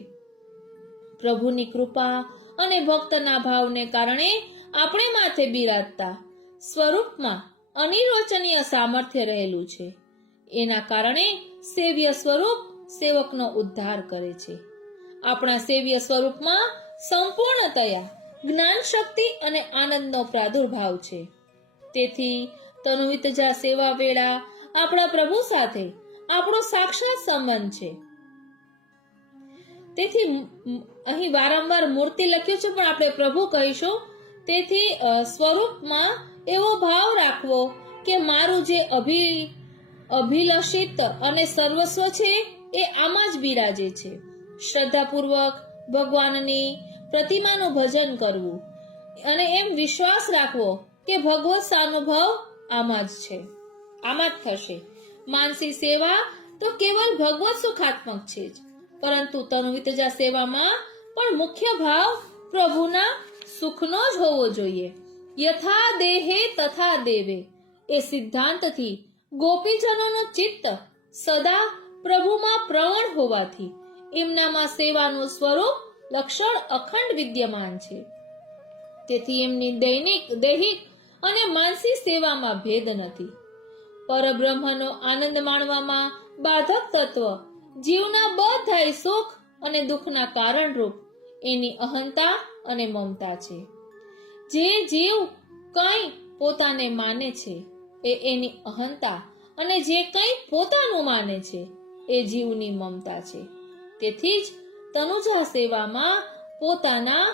પ્રભુની કૃપા અને ભક્તના ભાવને કારણે આપણે માથે બિરાજતા સ્વરૂપમાં અનિર્વચનીય સામર્થ્ય રહેલું છે. એના કારણે સેવ્ય સ્વરૂપ સેવકનો ઉદ્ધાર કરે છે. આપણા સેવ્ય સ્વરૂપમાં સંપૂર્ણતયા જ્ઞાન શક્તિ અને આનંદનો પ્રાદુર્ભાવ છે. તેથી તન્વિતજા સેવા વેળા આપણા પ્રભુ સાથે આપણો સાક્ષાત સંબંધ છે. તેથી અહીં વારંવાર મૂર્તિ લખ્યું છે, પણ આપણે પ્રભુ કહીશું. તેથી સ્વરૂપમાં એવો ભાવ રાખવો કે મારું જે અભિલષિત અને સર્વસ્વ છે એ આમાં જ બિરાજે છે. શ્રદ્ધાપૂર્વક ભગવાનની પ્રતિમાનું ભજન કરવું અને એમ વિશ્વાસ રાખવો કે ભગવત સાનુભવ આમાં જ છે, આમાં જ થશે. માનસી સેવા તો કેવલ ભગવત સુખાત્મક છે જ, પરંતુ તન્વિતજા સેવામાં પણ મુખ્ય ભાવ પ્રભુના સુખનો જ હોવો જોઈએ. યથા દેહે તથા દેવે એ સિદ્ધાંતથી ગોપીજનોનું ચિત્ત સદા પ્રભુમાં પ્રવણ હોવાથી એમનામાં સેવાનું સ્વરૂપ લક્ષણ અખંડ વિદ્યમાન છે. તેથી એમની દૈહિક અને માનસી સેવામાં ભેદ નથી. પરબ્રહ્મનો આનંદ માણવામાં બાધક તત્વ જીવના બધાય સુખ અને દુઃખના કારણરૂપ એની અહંતા અને મમતા છે. જે જીવ કંઈ પોતાને માને છે એ એની અહંતા, અને જે કંઈ પોતાનું માને છે એ જીવની મમતા છે. તેથી જ તનુજા સેવામાં પોતાના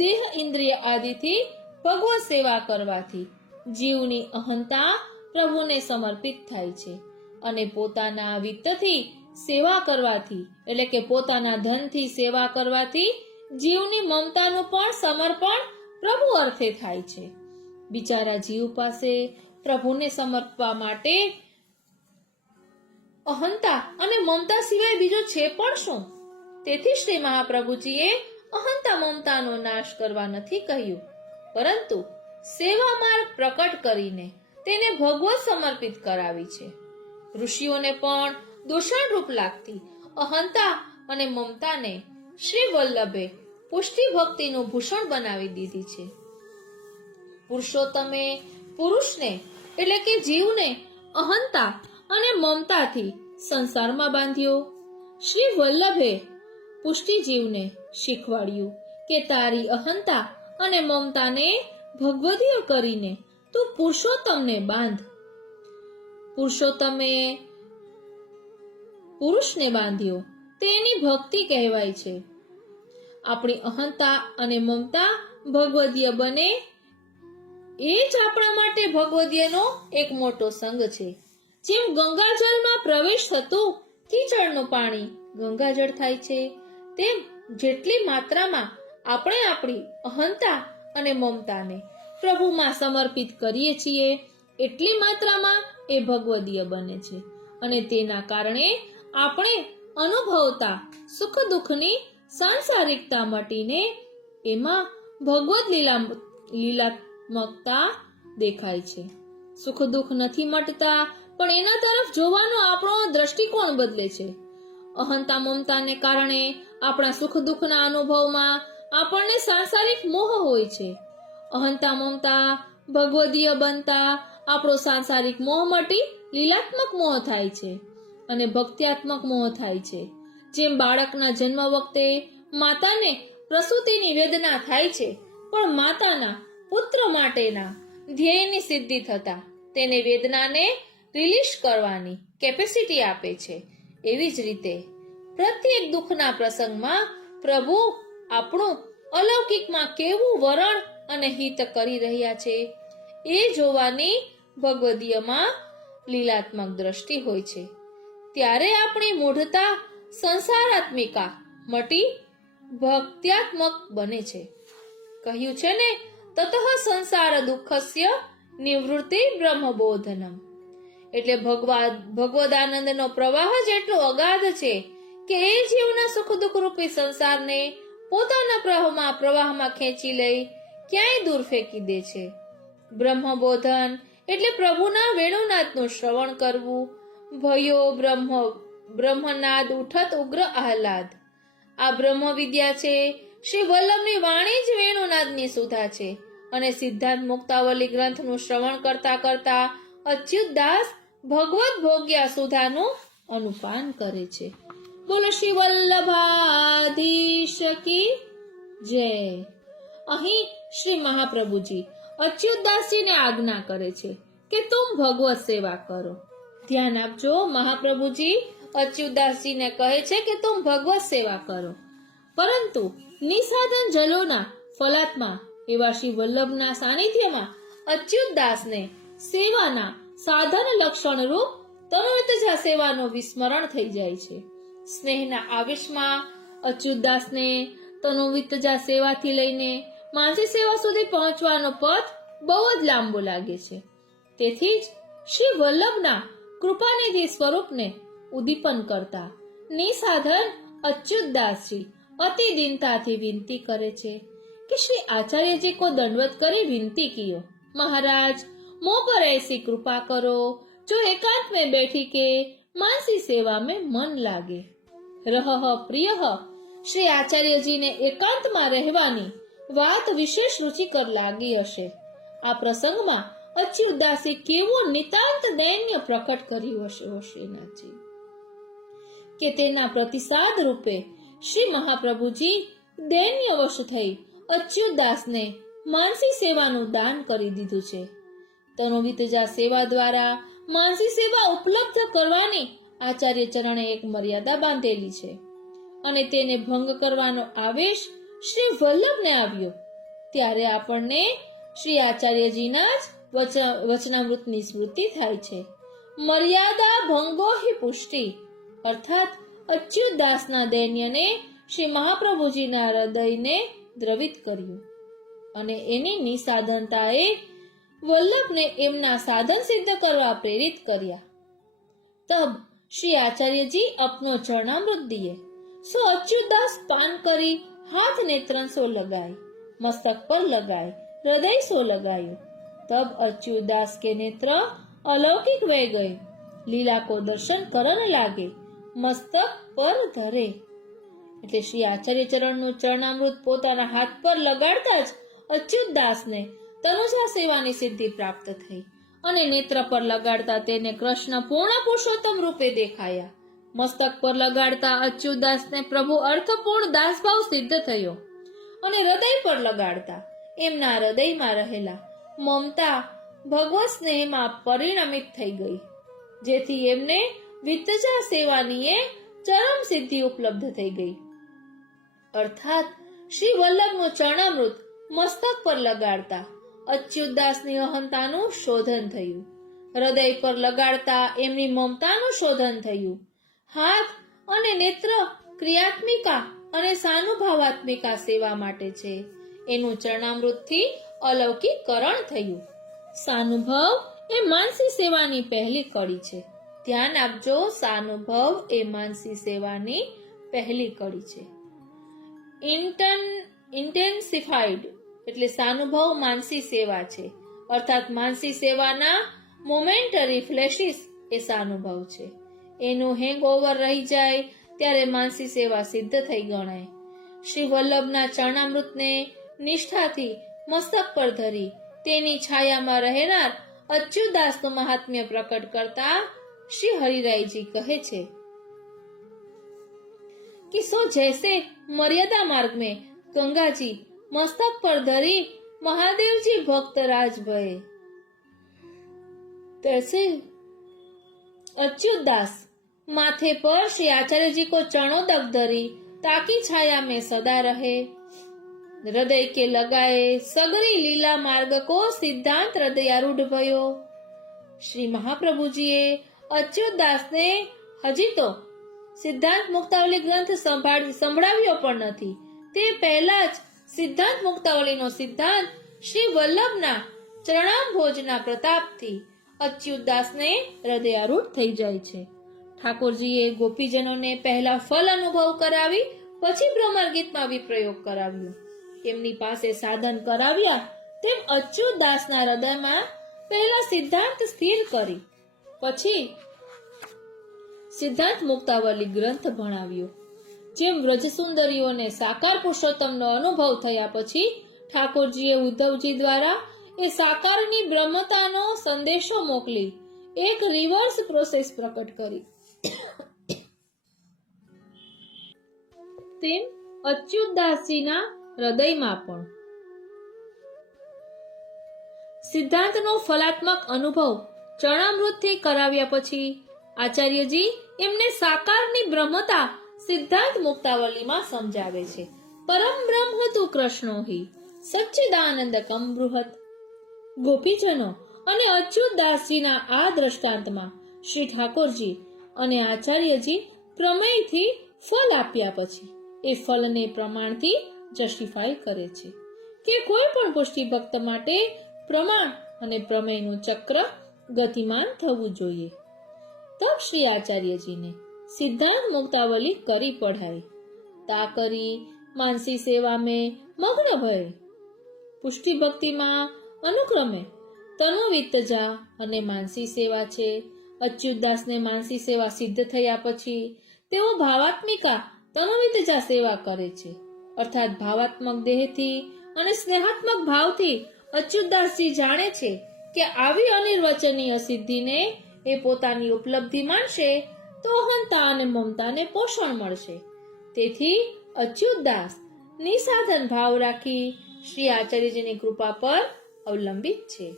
દેહ ઇન્દ્રિય આદિથી ભગવત સેવા કરવાથી જીવની અહંતા પ્રભુને સમર્પિત થાય છે અને પોતાના વિત્તથી સેવા કરવાથી એટલે કે પોતાના ધનથી સેવા કરવાથી જીવની મમતાનું પણ સમર્પણ પ્રભુ અર્થે થાય છે. બિચારા જીવ પાસે પ્રભુને સમર્પવા માટે અહંતા અને મમતા સિવાય બીજું છે પણ શું? તેથી શ્રી મહાપ્રભુજીએ અહંતા મમતાનો નાશ કરવા નથી કહ્યું, પરંતુ સેવા માર્ગ પ્રકટ કરીને તેને ભગવત સમર્પિત કરાવી છે. ઋષિઓને પણ દૂષણરૂપ લાગતી અહંતા અને મમતાને શ્રી વલ્લભે પુષ્ટિ ભક્તિનું ભૂષણ બનાવી દીધી છે. પુરુષોત્તમે પુરુષને એટલે કે જીવને અહંતા અને મમતાથી સંસારમાં બાંધ્યો. શ્રી વલ્લભે પુષ્ટિ જીવને શીખવાડ્યું કે તારી અહંતા અને મમતાને ભગવદીય કરીને તું પુરુષોત્તમને બાંધ. પુરુષોત્તમે પુરુષને બાંધ્યો તેની ભક્તિ કહેવાય છે. આપણી અહંતા અને મમતા ભગવદીય બને એ જ આપણા માટે ભગવદીયનો એક મોટો સંગ છે. જેમ ગંગાજળમાં પ્રવેશ થતું કીચડનું પાણી ગંગાજળ થાય છે, તેમ જેટલી માત્રામાં આપણે આપણી અહંતા અને મમતાને પ્રભુમાં સમર્પિત કરીએ છીએ એટલી માત્રામાં એ ભગવદીય બને છે અને તેના કારણે આપણે અનુભવતા સુખ દુઃખની સાંસારિકતા મટીને એમાં ભગવદ લીલાત્મકતા દેખાય છે. સુખ દુઃખ નથી મટતા, પણ એના તરફ જોવાનો આપણો દ્રષ્ટિકોણ બદલે છે. અહંતા મમતાને કારણે આપણા સુખ દુઃખના અનુભવમાં આપણને સાંસારિક મોહ હોય છે. અહંતા મમતા ભગવદીય બનતા આપણો સાંસારિક મોહ મટી લીલાત્મક મોહ થાય છે અને ભક્ત્યાત્મક મોહ થાય છે. જેમ બાળકના જન્મ વખતે માતાને પ્રસૂતિની વેદના થાય છે, પણ માતાના પુત્ર માટેના ધ્યેયની સિદ્ધિ થતા તેને વેદનાને રિલીઝ કરવાની કેપેસિટી આપે છે. એવી જ રીતે પ્રત્યેક દુઃખના પ્રસંગમાં પ્રભુ આપણું અલૌકિકમાં કેવું વરણ અને હિત કરી રહ્યા છે એ જોવાની ભગવદીયમાં લીલાત્મક દ્રષ્ટિ હોય છે. ત્યારે આપણી મૂઢતા સંસારાત્મિકા મટી ભક્ત્યાત્મક બને છે. કહ્યું છે ને, તતઃ સંસાર દુઃખસ્ય નિવૃત્તિ બ્રહ્મબોધનમ. એટલે ભગવદાનંદનો પ્રવાહ જ એટલો અગાધ છે કે એ જીવના સુખ દુઃખ રૂપી સંસારને પોતાના પ્રવાહમાં ખેંચી લઈ ક્યાંય દૂર ફેંકી દે છે. બ્રહ્મબોધન એટલે પ્રભુના વેણુનાદનું શ્રવણ કરવું. ભયો બ્રહ્મનાદ ઉઠત ઉગ્ર આહલાદ. આ બ્રહ્મ વિદ્યા છે. શ્રી વલ્લભની વાણી જ વેણુનાદની સુધા છે અને સિદ્ધાંત મુક્તાવલી ગ્રંથનું શ્રવણ કરતા કરતા અચ્યુતદાસ ભગવત ભોગ્યા સુધાનું અનુપાન કરે છે. બોલો શ્રી વલ્લભાધીશ કી જય. અહીં શ્રી મહાપ્રભુજી અચ્યુતદાસજીને આજ્ઞા કરે છે કે તુમ ભગવત સેવા કરો. ધ્યાન આપજો, મહાપ્રભુજી અચ્યુતદાસજીને કહે છે કે તુમ ભગવત સેવા કરો, પરંતુ નિસાધન જલોના ફલાત્મા એવા શ્રી વલ્લભના સાનિધ્યમાં અચ્યુતદાસને સેવાના સાધન લક્ષણ રૂપ તનોતજા સેવાનો વિસ્મરણ થઈ જાય છે. સ્નેહના આવેશમાં અચ્યુતદાસને તનોવિતજા સેવાથી લઈને માનસી સેવા સુધી પહોંચવાનો પથ બહુ જ લાંબો લાગે છે. તેથી જ શ્રી વલ્લભના કૃપાનિધિ સ્વરૂપને ઉદ્દીપન કરતા નિસાધન અચ્યુતદાસજી અતિ દીનતાથી વિનતી કરે છે कि श्री आचार्य जी को दंडवत करे विनती कियो, महाराज मोह पर ऐसी कृपा करो जो एकांत में बैठी के मानसी सेवा में मन लागे. रह प्रिय श्री आचार्य जी ने एकांत में रहवानी વાત વિશેષ રુચિકર લાગી હશે. આ પ્રસંગમાં અચ્યુતદાસે કેવો નિતાંત દૈન્ય પ્રકટ કર્યું હશે હોશિયારજી કે તેના પ્રતિસાદ રૂપે શ્રી મહાપ્રભુજી દૈન્યવશ થઈ અચ્યુતદાસને માનસી સેવાનું દાન કરી દીધું છે. તનોવિતજા સેવા દ્વારા માનસી સેવા ઉપલબ્ધ કરવાની આચાર્ય ચરણે એક મર્યાદા બાંધેલી છે અને તેને ભંગ કરવાનો આવેશ શ્રી વલ્લભને આવ્યો ત્યારે આપણને શ્રી આચાર્યજીના જ વચનામૃતની સ્મૃતિ થાય છે. મર્યાદા ભંગો હિ પુષ્ટિ અર્થાત અચ્યુતદાસના દૈન્યને શ્રી મહાપ્રભુજીના હૃદયને દ્રવિત કર્યું અને એની નિસાધનતાએ વલ્લભને એમના સાધન સિદ્ધ કરવા પ્રેરિત કર્યા. તબ શ્રી આચાર્યજી અપનો ચરણામૃત દિए સો अच्युतदास पान કરી हाथ नेत्रन सो लगाए मस्तक पर लगाए हृदय सो लगायो तब अच्युतदास के नेत्र अलौकिक वह गए लीला को दर्शन करन लागे मस्तक पर धरे. એટલે શ્રી આચાર્ય ચરણનું ચરણામૃત પોતાના હાથ પર લગાડતા જ અચ્યુતદાસને તનુજા સેવાની સિદ્ધિ પ્રાપ્ત થઈ અને નેત્ર પર લગાડતા તેને કૃષ્ણ પૂર્ણ પુરુષોત્તમ રૂપે દેખાયા. મસ્તક પર લગાડતા અચ્યુતદાસને પ્રભુ અર્થપૂર્ણ દાસભાવ સિદ્ધ થયો અને હૃદય પર લગાડતા એમના હૃદયમાં રહેલા મમતા ભગવત સ્નેહમાં પરિણમિત થઈ ગઈ, જેથી એમને વિતજા સેવાની ચરમ સિદ્ધિ ઉપલબ્ધ થઈ ગઈ. અર્થાત શ્રી વલ્લભનું ચરણામૃત મસ્તક પર લગાડતા અચ્યુતદાસની અહંતાનું શોધન થયું, હૃદય પર લગાડતા એમની મમતાનું શોધન થયું. હાથ અને નેત્ર ક્રિયાત્મિકા અને સાનુભાવાત્મિકા સેવા માટે છે. એનું ચરણામૃતથી અલૌકિકરણ થયું. સાનુભવ એ માનસી સેવાની પહેલી કડી છે. ધ્યાન આપજો, સાનુભવ એ માનસી સેવાની પહેલી કડી છે. ઇન્ટેન્સિફાઈડ એટલે સાનુભવ માનસી સેવા છે, અર્થાત માનસી સેવાના મોમેન્ટરી ફ્લેશિસ એ સાનુભવ છે. એનું હેંગઓવર રહી જાય ત્યારે માનસી સેવા સિદ્ધ થઈ ગણાય. શ્રી વલ્લભના ચરણામૃતને નિષ્ઠાથી મસ્તક પર ધરી તેની છાયામાં રહેનાર અચ્યુતદાસનું મહાત્મ્ય પ્રકટ કરતા શ્રી હરિરાયજી કહે છે कि सो जैसे मर्यादा मार्ग में गंगा जी मस्तक पर धरी महादेव जी भक्त राज भये, तैसे अच्युतदास माथे पर श्री आचार्य जी को चरणोदक धरी ताकि छाया में सदा रहे, हृदय के लगाए सगरी लीला मार्ग को सिद्धांत हृदयारूढ़ भयो. श्री महाप्रभु जी अच्युतदास ने हजी तो સિદ્ધાંત મુક્તાવલી ગ્રંથ સંભળાવ્યો પણ નથી. તે પહેલા જ સિદ્ધાંત મુક્તાવલીનો સિદ્ધાંત શ્રી વલ્લભના ચરણાંભોજના પ્રતાપથી અચ્યુતદાસને હૃદયારૂઢ થઈ જાય છે. ઠાકોરજીએ ગોપીજનોને પહેલા ફલ અનુભવ કરાવી પછી ભ્રમર ગીતમાં વિપ્રયોગ કરાવ્યો. એમની પાસે સાધન કરાવ્યા તેમ અચ્યુતદાસના હૃદયમાં પહેલા સિદ્ધાંત સ્થિર કરી પછી સિદ્ધાંત મુક્તાવલી ગ્રંથ ભણાવ્યો. જેમ વ્રજસુંદરીઓને સાકાર પુરુષોત્તમનો અનુભવ થયા પછી ઠાકોરજીએ ઉદ્ધવજી દ્વારા એ સાકારની બ્રહ્મતાનો સંદેશો મોકલી એક રિવર્સ પ્રોસેસ પ્રકટ કરી, તેમ અચ્યુતદાસજીના હૃદયમાં પણ સિદ્ધાંતનો ફલાત્મક અનુભવ ચરણામૃતથી કરાવ્યા પછી આચાર્યજી એમને સાકારની બ્રહ્મતા સિદ્ધાંત મુક્તાવલીમાં સમજાવે છે. પરમ બ્રહ્મ તું કૃષ્ણો હિ સચ્ચિદાનંદકમ બૃહત. ગોપીજનો અને અચ્યુતદાસજીના આ દ્રષ્ટાંતમાં શ્રી ઠાકોરજી અને આચાર્યજી પ્રમેયથી ફલ આપ્યા પછી એ ફલને પ્રમાણથી જસ્ટિફાય કરે છે કે કોઈ પણ પુષ્ટિ ભક્ત માટે પ્રમાણ અને પ્રમેયનું ચક્ર ગતિમાન થવું જોઈએ. तब श्री आचार्य जी ने सिद्धांत मुक्तावली करी पढ़ाई. ता करी मानसी सेवा में मग्न भय. पुष्टि भक्ति में अनुक्रमे तनु वितजा અને માનસી સેવા છે. અચ્યુતદાસ ને માનસી સેવા સિદ્ધ થયા પછી તેઓ ભાવાત્મિકા તનુ વિતજા સેવા કરે છે, અર્થાત ભાવાત્મક દેહથી અને સ્નેહાત્મક ભાવથી અચ્યુતદાસજી જાણે છે કે આવી અનિર્વચનીય સિદ્ધિને એ પોતાની ઉપલબ્ધિ માનશે તો અહંતા અને મમતાને પોષણ મળશે. તેથી અચ્યુતદાસ નિસાધન ભાવ રાખી શ્રી આચાર્યજીની કૃપા પર અવલંબિત છે.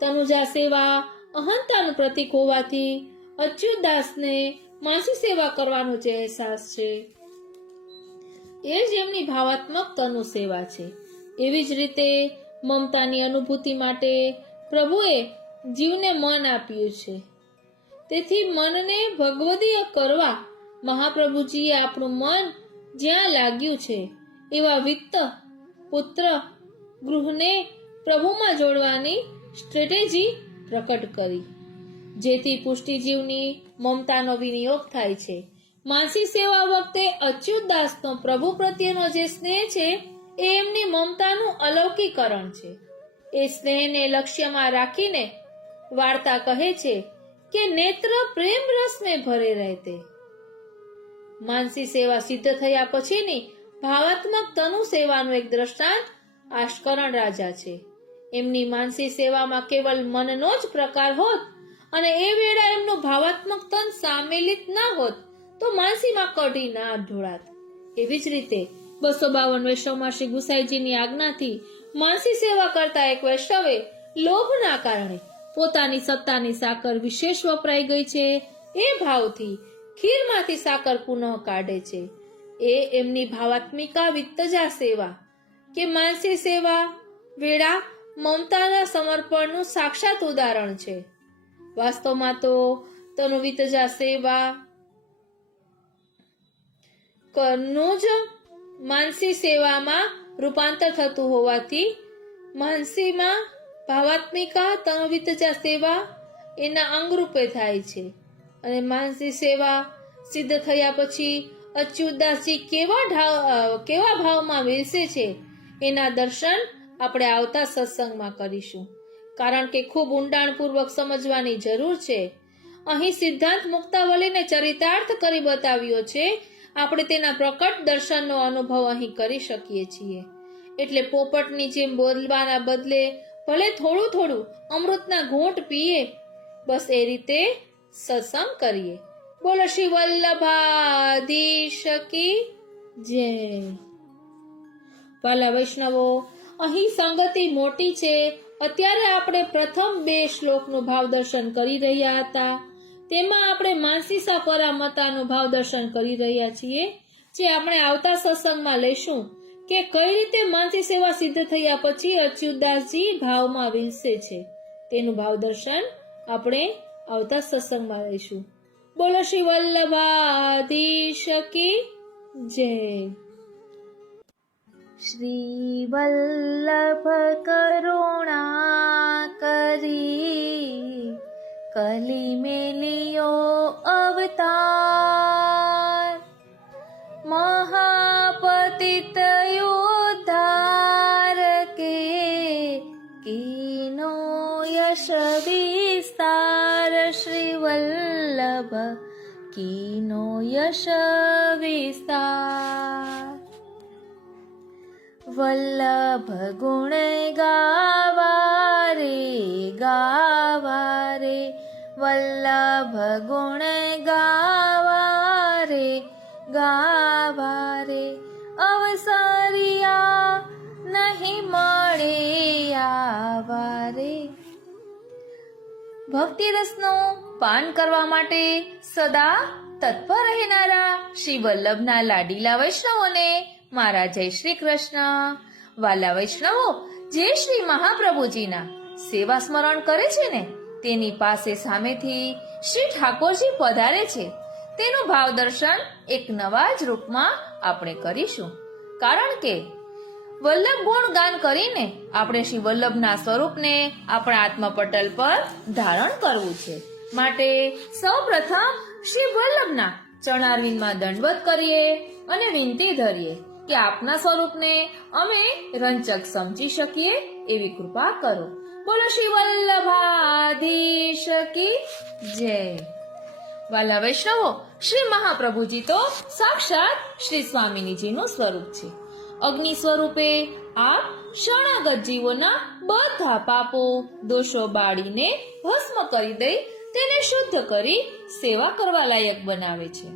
તનુજા સેવા અહંતાનું પ્રતીક હોવાથી અચ્યુતદાસને માનસી સેવા કરવાનો જે અહેસાસ છે એ જ એમની ભાવાત્મક તનુ સેવા છે. એવી જ રીતે મમતાની અનુભૂતિ માટે પ્રભુએ જીવને મન આપ્યું છે. તેથી મનને ભગવદીય કરવા મહાપ્રભુજીએ આપણું મન જ્યાં લાગ્યું છે એવા વિત્ત પુત્ર ગૃહને પ્રભુમાં જોડવાની સ્ટ્રેટેજી પ્રકટ કરી, જેથી પુષ્ટિજીવની મમતાનો વિનિયોગ થાય છે. માનસી સેવા વખતે અચ્યુતદાસનો પ્રભુ પ્રત્યેનો જે સ્નેહ છે એ એમની મમતાનું અલૌકીકરણ છે. એ સ્નેહને લક્ષ્યમાં રાખીને વાર્તા કહે છે કે નેત્ર પ્રેમ રસ में ભરે રહેતે. માનસી સેવા સિદ્ધ થયા પછીની ભાવાત્મક તનુ સેવાનું એક દ્રષ્ટાંત આષ્કરણ રાજા છે. એમની માનસી સેવામાં કેવલ મનનો જ પ્રકાર હોત અને એ વેળા એમનું ભાવાત્મક તન સામેલિત ના હોત તો માનસીમાં કઢી ના ઢોળાત. એવી જ રીતે 252 વૈષ્ણવમાં શ્રી ગુસાઈજીની આજ્ઞાથી માનસી સેવા કરતા એક વૈષ્ણવે લોભના કારણે પોતાની સત્તાની સાકર વિશેષ વપરાઈ ગઈ છે એ ભાવથી ખીરમાંથી સાકર પુનઃ કાઢે છે. એ એમની ભાવાત્મિકા વિત્તજા સેવા કે માનસી સેવા વેળા મમતાના સમર્પણનું સાક્ષાત ઉદાહરણ છે. વાસ્તવમાં તો તનુ વિત્તજા સેવા કરનું જ માનસી સેવામાં રૂપાંતર થતું હોવાથી માનસીમાં ભાવાત્મિકા તનુ વિત્તજા સેવા એના અંગરૂપે થાય છે. અને માનસી સેવા સિદ્ધ થયા પછી અચ્યુતદાસજી કેવા ભાવમાં વિલસે છે એના દર્શન આપણે આવતા સત્સંગમાં કરીશું, કારણ કે ખૂબ ઊંડાણપૂર્વક સમજવાની જરૂર છે. અહીં સિદ્ધાંત મુક્તાવલીને ચરિતાર્થ કરી બતાવ્યો છે. આપણે તેના પ્રકટ દર્શનનો અનુભવ અહીં કરી શકીએ છીએ. એટલે પોપટની જેમ બોલવાના બદલે ભલે થોડું થોડું અમૃતના ઘૂંટ પીએ, બસ એ રીતે સત્સંગ કરીએ. બોલો શ્રી વલ્લભાધીશ કી જય. વાલા વૈષ્ણવો, અહીં સંગતિ મોટી છે. અત્યારે આપણે પ્રથમ 2 શ્લોકનું ભાવ દર્શન કરી રહ્યા હતા. તેમાં આપણે માનસીસા પરામતાનું ભાવ દર્શન કરી રહ્યા છીએ, જે આપણે આવતા સત્સંગમાં લઈશું કે કઈ રીતે માનસી સેવા સિદ્ધ થયા પછી અચ્યુતદાસજી ભાવમાં વિલસે છે. તેનું ભાવ દર્શન આપણે આવતા સત્સંગમાં લઈશું. બોલો શ્રી વલ્લભાધીશ કી જય. શ્રી વલ્લભ કરુણા કરી કલી મેલિયો અવતાર, મહાપતિત ઉદ્ધાર કે કીનો યશ વિસ્તાર. શ્રી વલ્લભ કીનો યશ વિસ્તાર. વલ્લભ ગુણ ગાવા રે ગાવા રે, વલ્લભ ગુણ ગાવા રે ગાવા રે, અવસરિયા નહીં મળે આવા રે. ભક્તિ રસનું પાન કરવા માટે સદા તત્પર રહેનારા શ્રી વલ્લભના લાડીલા વૈષ્ણવોને મારા જય શ્રી કૃષ્ણ. વાલા વૈષ્ણવો, જે શ્રી મહાપ્રભુજીના સેવા સ્મરણ કરે છે ને તેની પાસે સામેથી શ્રી ઠાકોરજી પધારે છે. તેનું ભાવ દર્શન એક નવા જ રૂપમાં આપણે કરીશું, કારણ કે વલ્લભ ગુણ ગાન કરીને આપણે શ્રી વલ્લભના સ્વરૂપને આપણા આત્મપટલ પર ધારણ કરવું છે. માટે સૌ પ્રથમ શ્રી વલ્લભના ચરણારવિંદમાં દંડવત કરીએ અને વિનંતી ધરીએ કે આપના સ્વરૂપને અમે રંચક સમજી શકીએ એવી કૃપા કરો. બોલો શ્રી વલ્લભાધીશ કી જય. વાલા વૈષ્ણવો, શ્રી મહાપ્રભુજી તો સાક્ષાત શ્રી સ્વામિનીજીનું સ્વરૂપ છે. અગ્નિ સ્વરૂપે આપ શરણાગત જીવોના બધા પાપો દોષો બાળીને ભસ્મ કરી દઈ તેને શુદ્ધ કરી સેવા કરવા લાયક બનાવે છે.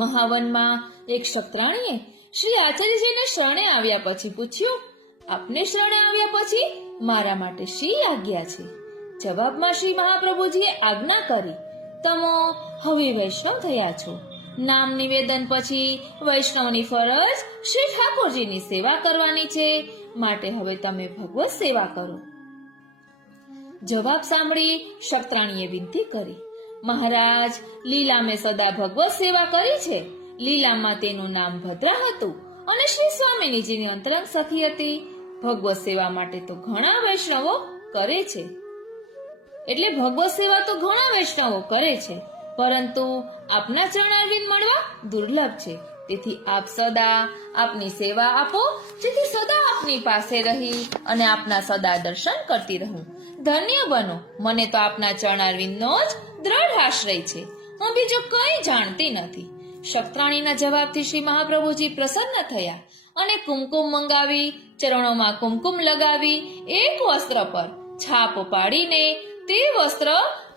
મહાવનમાં એક ક્ષત્રાણીએ શ્રી આચાર્યજીને શરણે આવ્યા પછી પૂછ્યું, આપને શરણે આવ્યા પછી મારા માટે શી આજ્ઞા છે? જવાબમાં શ્રી મહાપ્રભુજીએ આજ્ઞા કરી, તમો હવે વૈષ્ણવ થયા છો. નામ નિવેદન પછી વૈષ્ણવની ફરજ શ્રી ઠાકોરજીની સેવા કરવાની છે, માટે હવે તમે ભગવત સેવા કરો. જવાબ સાંભળી ક્ષત્રાણીએ વિનંતી કરી, મહારાજ, લીલામે સદા ભગવત સેવા કરી છે. લીલામાં તેનું નામ ભદ્રા હતું અને શ્રી સ્વામિનીજીની અંતરંગ સખી હતી. ભગવત સેવા માટે તો ઘણા વૈષ્ણવો કરે છે, એટલે ભગવત સેવા તો ઘણા વૈષ્ણવો કરે છે, પરંતુ આપના ચરણારવિંદ મળવા દુર્લભ છે. તેથી આપ સદા આપની સેવા આપો, જેથી સદા આપની પાસે રહી અને આપના સદા દર્શન કરતી રહું. ધન્ય બનો. મને તો આપના ચરણારવિંદનો જ દ્રઢ આશ્રય છે. હું બીજું કંઈ જાણતી નથી. શક્રાણીના જવાબથી શ્રી મહાપ્રભુજી પ્રસન્ન થયા અને કુમકુમ મંગાવી ચરણોમાં કુમકુમ લગાવી એક વસ્ત્ર પર છાપ પાડીને તે વસ્ત્ર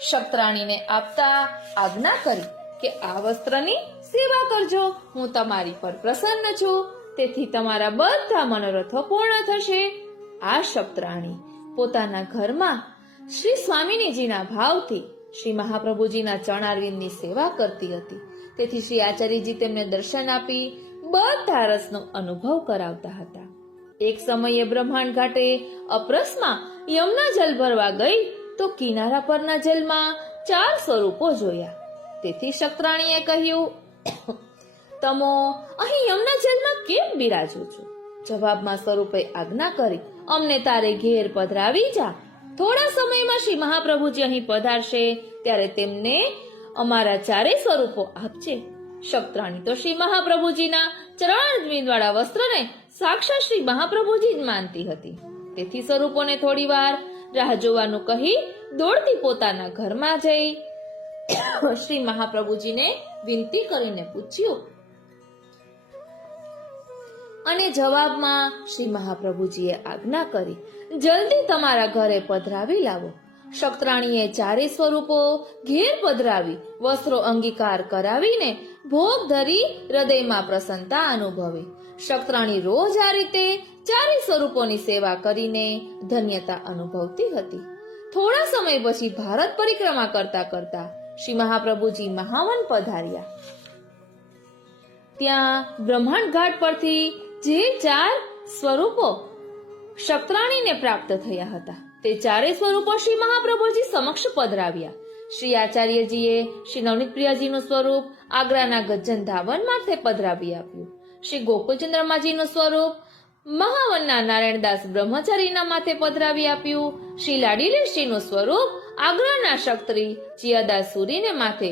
શક્રાણીને આપતા આજ્ઞા કરી કે આ વસ્ત્રની સેવા કરજો. હું તમારી પર પ્રસન્ન છું, તેથી તમારા બધા મનોરથો પૂર્ણ થશે. આ શક્રાણી પોતાના ઘરમાં શ્રી સ્વામિનીજીના ભાવથી શ્રી મહાપ્રભુજીના ચરણારવિંદની સેવા કરતી હતી. તેથી શ્રી આચાર્યજી તેમને દર્શન આપી બધા રસનો અનુભવ કરાવતા હતા. એક સમયે બ્રહ્માંડ ઘાટે અપરસમાં યમુના જલ ભરવા ગઈ તો કિનારા પરના જલમાં 4 સ્વરૂપો જોયા. તેથી શક્રાણીએ કહ્યું, તમો અહીં યમુના જલમાં કેમ બિરાજો છો? જવાબમાં સ્વરૂપે આજ્ઞા કરી, અમને તારે ઘેર પધરાવી જા. થોડા સમયમાં શ્રી મહાપ્રભુજી અહીં પધારશે, ત્યારે તેમને અમારા 4 સ્વરૂપો આપજે. શક્રાણી તો શ્રી મહાપ્રભુજીના ચરણારવિંદ વાળા વસ્ત્રને સાક્ષાત શ્રી મહાપ્રભુજી જ માનતી હતી. તેથી સ્વરૂપોને થોડી વાર રાહ જોવાનું કહી દોડતી પોતાના ઘરમાં જઈ શ્રી મહાપ્રભુજીને વિનંતી કરીને પૂછ્યું, અને જવાબમાં શ્રી મહાપ્રભુજીએ આજ્ઞા કરી, જલ્દી તમારા ઘરે પધરાવી લાવો. શક્રાણીએ 4 સ્વરૂપો ઘેર પધરાવી વસ્ત્રો અંગીકાર કરાવીને ભોગ ધરી હૃદયમાં પ્રસન્નતા અનુભવી. શક્રાણી રોજ આ રીતે 4 સ્વરૂપોની સેવા કરીને ધન્યતા અનુભવતી હતી. થોડા સમય પછી ભારત પરિક્રમા કરતા કરતા શ્રી મહાપ્રભુજી મહાવન પધાર્યા. ત્યાં બ્રહ્માંડ ઘાટ પરથી જે 4 સ્વરૂપો શક્રાણીને પ્રાપ્ત થયા હતા તે 4 સ્વરૂપો શ્રી મહાપ્રભુજી સમક્ષ પધરાવ્યા. શ્રી આચાર્યજીએ શ્રી નવનીત પ્રિયાજીનું સ્વરૂપ આગ્રાના ગજ્જન ધાવન માથે પધરાવી આપ્યું. શ્રી ગોકુળચંદ્રમાજીનું સ્વરૂપ મહાવનના નારાયણદાસ બ્રહ્મચારીના માથે પધરાવી આપ્યું. શ્રી લાડીલેશજીનું સ્વરૂપ આગ્રાના ક્ષત્રિય ચિયાદાસ સુરીને માથે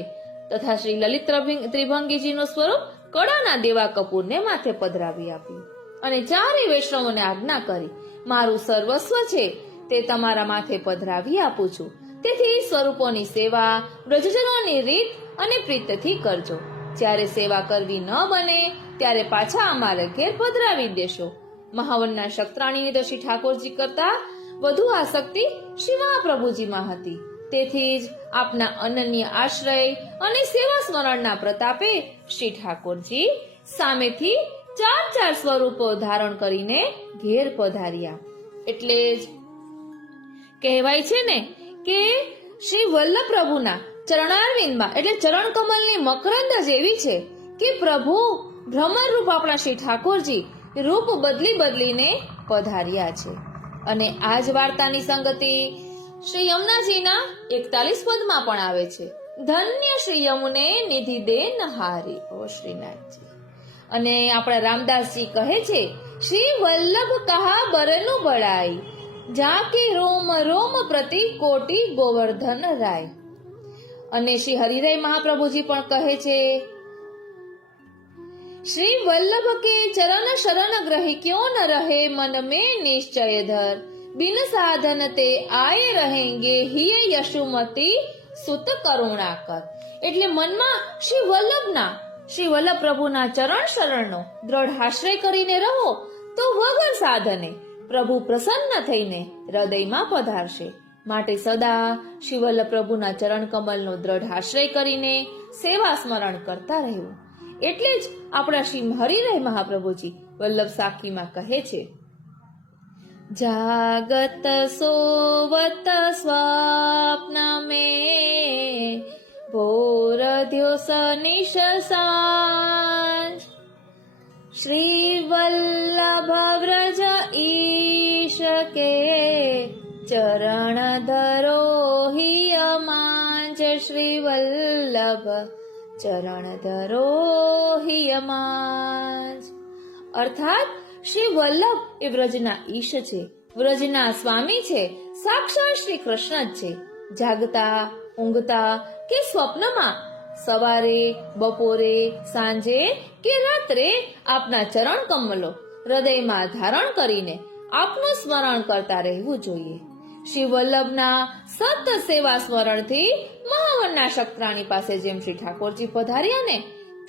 તથા શ્રી લલિત ત્રિભંગીજીનું સ્વરૂપ કડાના દેવા કપૂરને માથે પધરાવી આપ્યું. અને 4 વૈષ્ણવોને આજ્ઞા કરી, મારું સર્વસ્વ છે તે તમારા માથે પધરાવી આપું છું. તેથી સ્વરૂપોની સેવા બ્રજજનોની રીત અને પ્રીતથી કરજો. જ્યારે સેવા કરવી ન બને ત્યારે પાછા અમારે ઘેર પધરાવી દેશો. મહાવનના શક્રાણીની તો શ્રી ઠાકોરજી કરતા વધુ આસક્તિ શ્રી મહાપ્રભુજીમાં હતી. તેથી જ આપના અનન્ય આશ્રય અને સેવા સ્મરણના પ્રતાપે શ્રી ઠાકોરજી સામેથી 4 સ્વરૂપો ધારણ કરીને ઘેર પધાર્યા. એટલે જ કહેવાય છે ને કે શ્રી વલ્લભ પ્રભુના ચરણારવિંદમાં એટલે ચરણ કમલની મકરંદ જ એવી છે કે પ્રભુ ભ્રમર રૂપ આપણા શ્રી ઠાકોરજી રૂપ બદલીને પધાર્યા છે. અને આ જ વાર્તાની સંગતિ શ્રી યમુનાજીના 41 પદમાં પણ આવે છે, ધન્ય શ્રી યમુને નિધિ દે નહારી. ઓ શ્રીનાથજી. અને આપણા રામદાસજી કહે છે, શ્રી વલ્લભ કહા બરનું બળાઈ, જાકે રોમ રોમ પ્રતિ કોટી ગોવર્ધન રાય. અને શ્રી હરિરાય મહાપ્રભુજી પણ કહે છે, શ્રી વલ્લભ કે ચરણ શરણ ગ્રહી ક્યો ન રહે મન મેં નિશ્ચય ધર, બિન સાધન તે આય રહેંગે હિય યશુમતી સુત કરુણાકર. એટલે મનમાં શ્રી વલ્લભ પ્રભુના ચરણ શરણનો દ્રઢ આશ્રય કરીને રહો તો વગર સાધને પ્રભુ પ્રસન્ન થઈને હૃદયમાં પધારશે. માટે સદા શ્રી વલ્લભ પ્રભુના ચરણ કમલનો દ્રઢ આશ્રય કરીને સેવા સ્મરણ કરતા રહેવું. એટલે જ આપણા શ્રી હરિરાય મહાપ્રભુજી વલ્લભ સાખીમાં કહે છે, જાગત સોવત સ્વપ્ન में भोर द्योस निश सांझ, श्री वल्लभ व्रज ईश के चरण धरो ही अमांज. શ્રી વલ્લભ ચરણ ધરો હિયમાજ. અર્થાત શ્રી વલ્લભ એ વ્રજના ઈશ છે, વ્રજના સ્વામી છે, સાક્ષાત શ્રી કૃષ્ણ જ છે. જાગતા, ઊંઘતા કે સ્વપ્નમાં, સવારે, બપોરે, સાંજે કે રાત્રે આપના ચરણ કમલો હૃદયમાં ધારણ કરીને આપનું સ્મરણ કરતા રહેવું જોઈએ. શ્રી વલ્લભના સતત સેવા સ્મરણથી મહાવનના શક્રાણી પાસે જેમ શ્રી ઠાકોરજી પધાર્યા ને,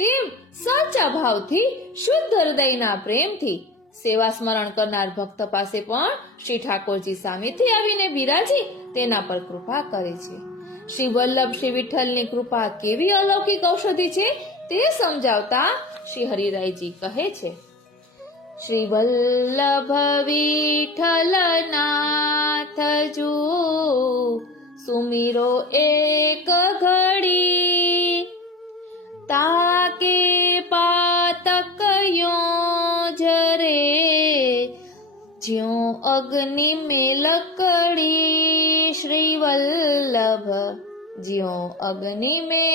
તેમ સાચા ભાવથી શુદ્ધ હૃદયના પ્રેમથી સેવા સ્મરણ કરનાર ભક્ત પાસે પણ શ્રી ઠાકોરજી સામેથી આવીને બિરાજી તેના પર કૃપા કરે છે. શ્રી વલ્લભ શ્રી વિઠ્ઠલની કૃપા કેવી અલૌકિક ઔષધિ છે તે સમજાવતા શ્રી હરિરાયજી કહે છે, શ્રી વલ્લભ વિઠ્ઠલનાથ જુ સુમિરો એક ઘડી, તાકે પાતક જરે જ્યો અગ્નિ में लकड़ी. श्री वल्लभ જ્યો અગ્નિ में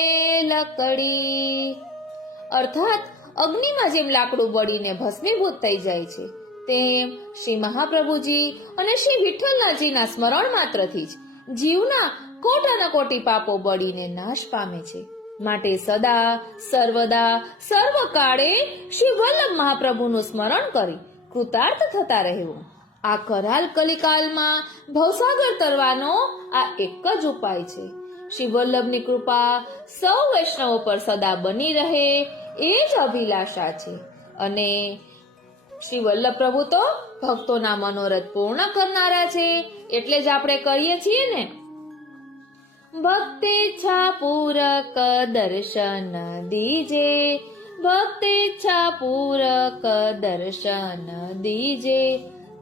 लकड़ी. અર્થાત અગ્નિમાં જેમ લાકડું બળીને ભસ્મીભૂત થઈ જાય છે, તેમ શ્રી મહાપ્રભુજી અને શ્રી વિઠ્ઠલનાથજીના સ્મરણ માત્રથી જ જીવના કોટાના કોટી પાપો બળીને નાશ પામે છે. માટે સદા સર્વદા સર્વકાળે શ્રી વલ્લભ મહાપ્રભુનું સ્મરણ કરી કૃતાર્થ થતા રહેવું. આ કરાલ કલિકાલમાં ભવસાગર તરવાનો આ એક જ ઉપાય છે. શ્રી વલ્લભની કૃપા સૌ વૈષ્ણવો પર સદા બની રહે એ જ અભિલાષા છે. અને શ્રી વલ્લભ પ્રભુ તો ભક્તોના મનોરથ પૂર્ણ કરનારા છે, એટલે જ આપણે કરીએ છીએ ને, ભક્તિચ્છા પૂરક દર્શન દીજે, ભક્તિચ્છા પૂરક દર્શન દીજે,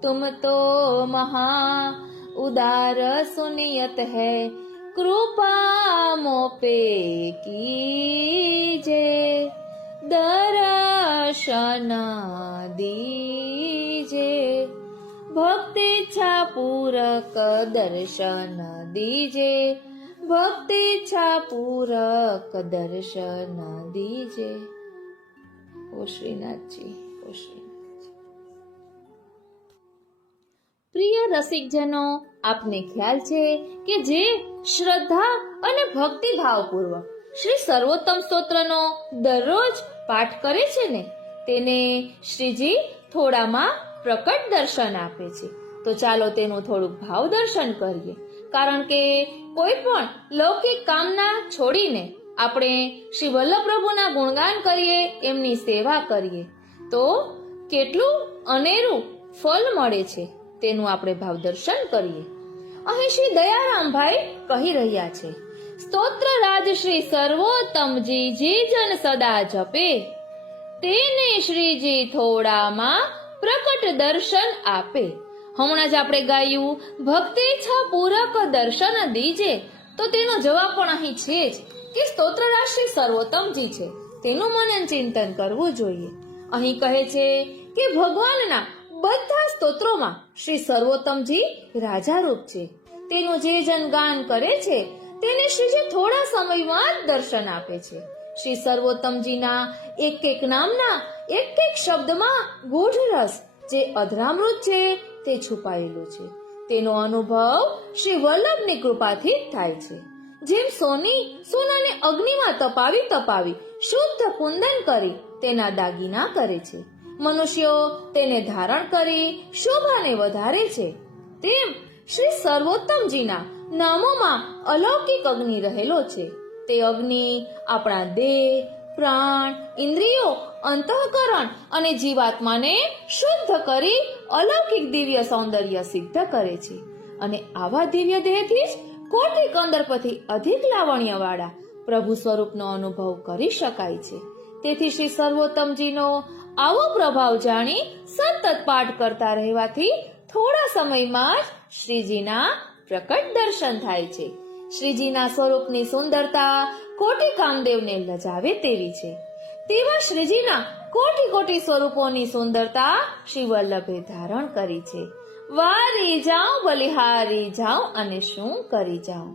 तुम तो महा उदार सुनियत है, कृपा मोपे कीजे, दर्शन दीजे. भक्तिच्छा पूरक दर्शन दीजे, भक्तिच्छा पूरक दर्शन दीजे. ओ श्रीनाथजी, ओ श्रीनाथ. પ્રિય રસિકજનો, આપને ખ્યાલ છે કે જે શ્રદ્ધા અને ભક્તિ ભાવપૂર્વક શ્રી સર્વોત્તમ સ્તોત્રનો દરરોજ પાઠ કરે છે ને, તેને શ્રીજી થોડામાં પ્રકટ દર્શન આપે છે. તો ચાલો તેનું થોડુંક ભાવ દર્શન કરીએ. કારણ કે કોઈ પણ લૌકિક કામના છોડીને આપણે શ્રી વલ્લભ પ્રભુના ગુણગાન કરીએ, એમની સેવા કરીએ તો કેટલું અનેરું ફળ મળે છે તેનું આપણે ભાવ દર્શન કરીએ. અહીં શ્રી દયારામભાઈ કહી રહ્યા છે, સ્તોત્ર રાજ શ્રી સર્વોત્તમજી જે જન સદા જપે, તેને શ્રીજી થોડામાં પ્રકટ દર્શન આપે. હમણાં જ આપણે ગાયું ભક્તિચ્છા પૂરક દર્શન દીજે, તો તેનો જવાબ પણ અહીં છે જ કે સ્તોત્ર રાજ શ્રી સર્વોત્તમજી છે, તેનું મનન ચિંતન કરવું જોઈએ. અહીં કહે છે કે ભગવાનના બધા સ્તોત્રોમાં શ્રી સર્વોત્તમજી રાજારૂપ છે. તેનું જે જન ગાન કરે છે તેને શ્રીજી થોડા સમયમાં જ દર્શન આપે છે. શ્રી સર્વોત્તમજીના એક એક નામના એક એક શબ્દમાં ગૂઢ રસ જે અધરામૃત છે તે છુપાયેલું છે. તેનો અનુભવ શ્રી વલ્લભની કૃપાથી જ થાય છે. જેમ સોનાને અગ્નિમાં તપાવી શુદ્ધ કુંદન કરી તેના દાગીના કરે છે, મનુષ્યો તેને ધારણ કરી શોભાને વધારે છે, તેમ શ્રી સર્વોત્તમજીના નામોમાં અલૌકિક અગ્નિ રહેલો છે. તે અગ્નિ આપણા દેહ, પ્રાણ, ઇન્દ્રિયો, અંતઃકરણ અને જીવાત્માને શુદ્ધ કરી અલૌકિક દિવ્ય સૌંદર્ય સિદ્ધ કરે છે. અને આવા દિવ્ય દેહથી જ કોટી કંદર્પથી અધિક લાવણ્યવાળા પ્રભુ સ્વરૂપનો અનુભવ કરી શકાય છે. તેથી શ્રી સર્વોત્તમજીનો આવો પ્રભાવ જાણી સતત પાઠ કરતા રહેવાથી થોડા સમયમાં જ શ્રીજીના પ્રકટ દર્શન થાય છે. શ્રીજીના સ્વરૂપની સુંદરતા કોટી કામદેવને લજાવે તેવી છે. તેવા શ્રીજીના કોટી સ્વરૂપોની સુંદરતા શ્રી વલ્લભે ધારણ કરી છે. વારી જાઉં બલિહારી જાઉં અને શું કરી જાઉં.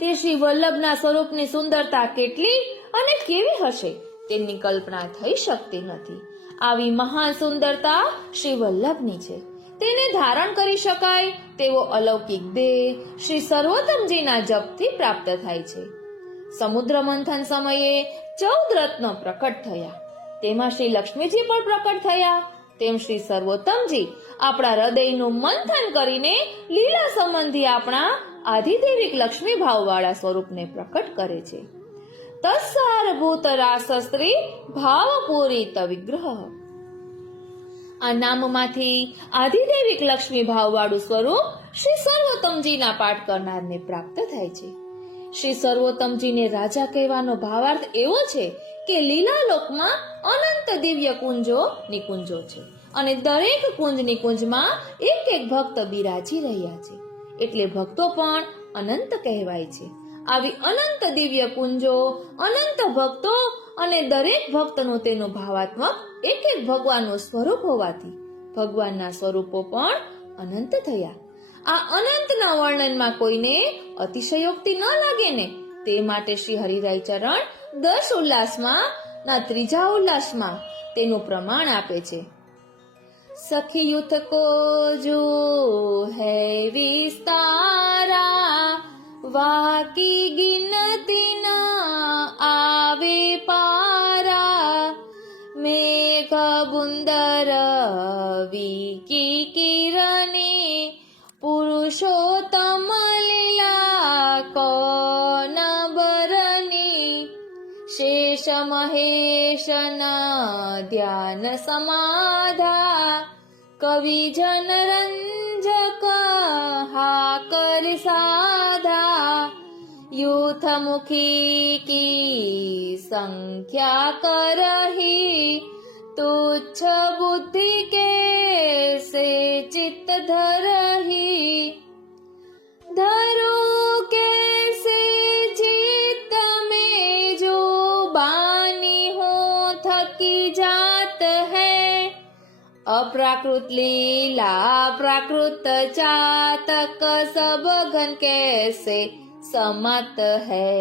તે શ્રી વલ્લભના સ્વરૂપની સુંદરતા કેટલી અને કેવી હશે તેની કલ્પના થઈ શકતી નથી. આવી મહાન સુંદરતા શ્રી વલ્લભની છે. તેને ધારણ કરી શકાય તેવો અલૌકિક દેહ શ્રી સર્વોત્તમજીના જપથી પ્રાપ્ત થાય છે. સમુદ્ર મંથન સમયે 14 રત્નો પ્રકટ થયા. તેમાં શ્રી લક્ષ્મીજી પણ પ્રકટ થયા. તેમ શ્રી સર્વોત્તમજી આપણા હૃદયનું મંથન કરીને લીલા સંબંધી આપણા આધિદેવિક લક્ષ્મી ભાવવાળા સ્વરૂપને પ્રકટ કરે છે. તત્સારભૂત રાસસ્ત્રી ભાવપૂરિત વિગ્રહ. આ નામમાંથી આધિદેવિક લક્ષ્મી ભાવવાળું સ્વરૂપ શ્રી સર્વોત્તમજીના પાઠ કરનારને પ્રાપ્ત થાય છે. શ્રી સર્વોત્તમજીને રાજા કહેવાનો ભાવાર્થ એવો છે કે લીલા લોકમાં અનંત દિવ્ય કુંજો નિકુંજો છે અને દરેક કુંજ નિકુંજમાં એક એક ભક્ત બિરાજી રહ્યા છે, એટલે ભક્તો પણ અનંત કહેવાય છે. આવી અનંત દિવ્ય કુંજો, અનંત ભક્તો અને દરેક ભક્તનું તેનું ભાવાત્મક એક એક ભગવાનનું સ્વરૂપ હોવાથી ભગવાનના સ્વરૂપો પણ અનંત થયા. આ અનંતના વર્ણનમાં કોઈને અતિશયોક્તિ ન લાગે ને તે માટે શ્રી હરિરાય ચરણ 10 ઉલ્લાસમાં ના 3જા ઉલ્લાસમાં તેનું પ્રમાણ આપે છે. સખી યુથ કો જો હૈ વિસ્તારા, વાકી ગિનતી ના આવે પારા, મેઘ બુંદર વિકી કિરણી, પુરુષોત્તમ લીલા કોન બરની, શેષ મહેશના ધ્યાન સમાધા, કવિ જન રંજક હા કર સાધા, યુથ મુખી કી સંખ્યા કરહી, તુચ્છ બુદ્ધિ કે સે ચિત્ત ધરહી, धरो कैसे चित्त में जो बानी हो थकी जात है, अप्राकृत लीला प्राकृत चातक सब घन कैसे समत है,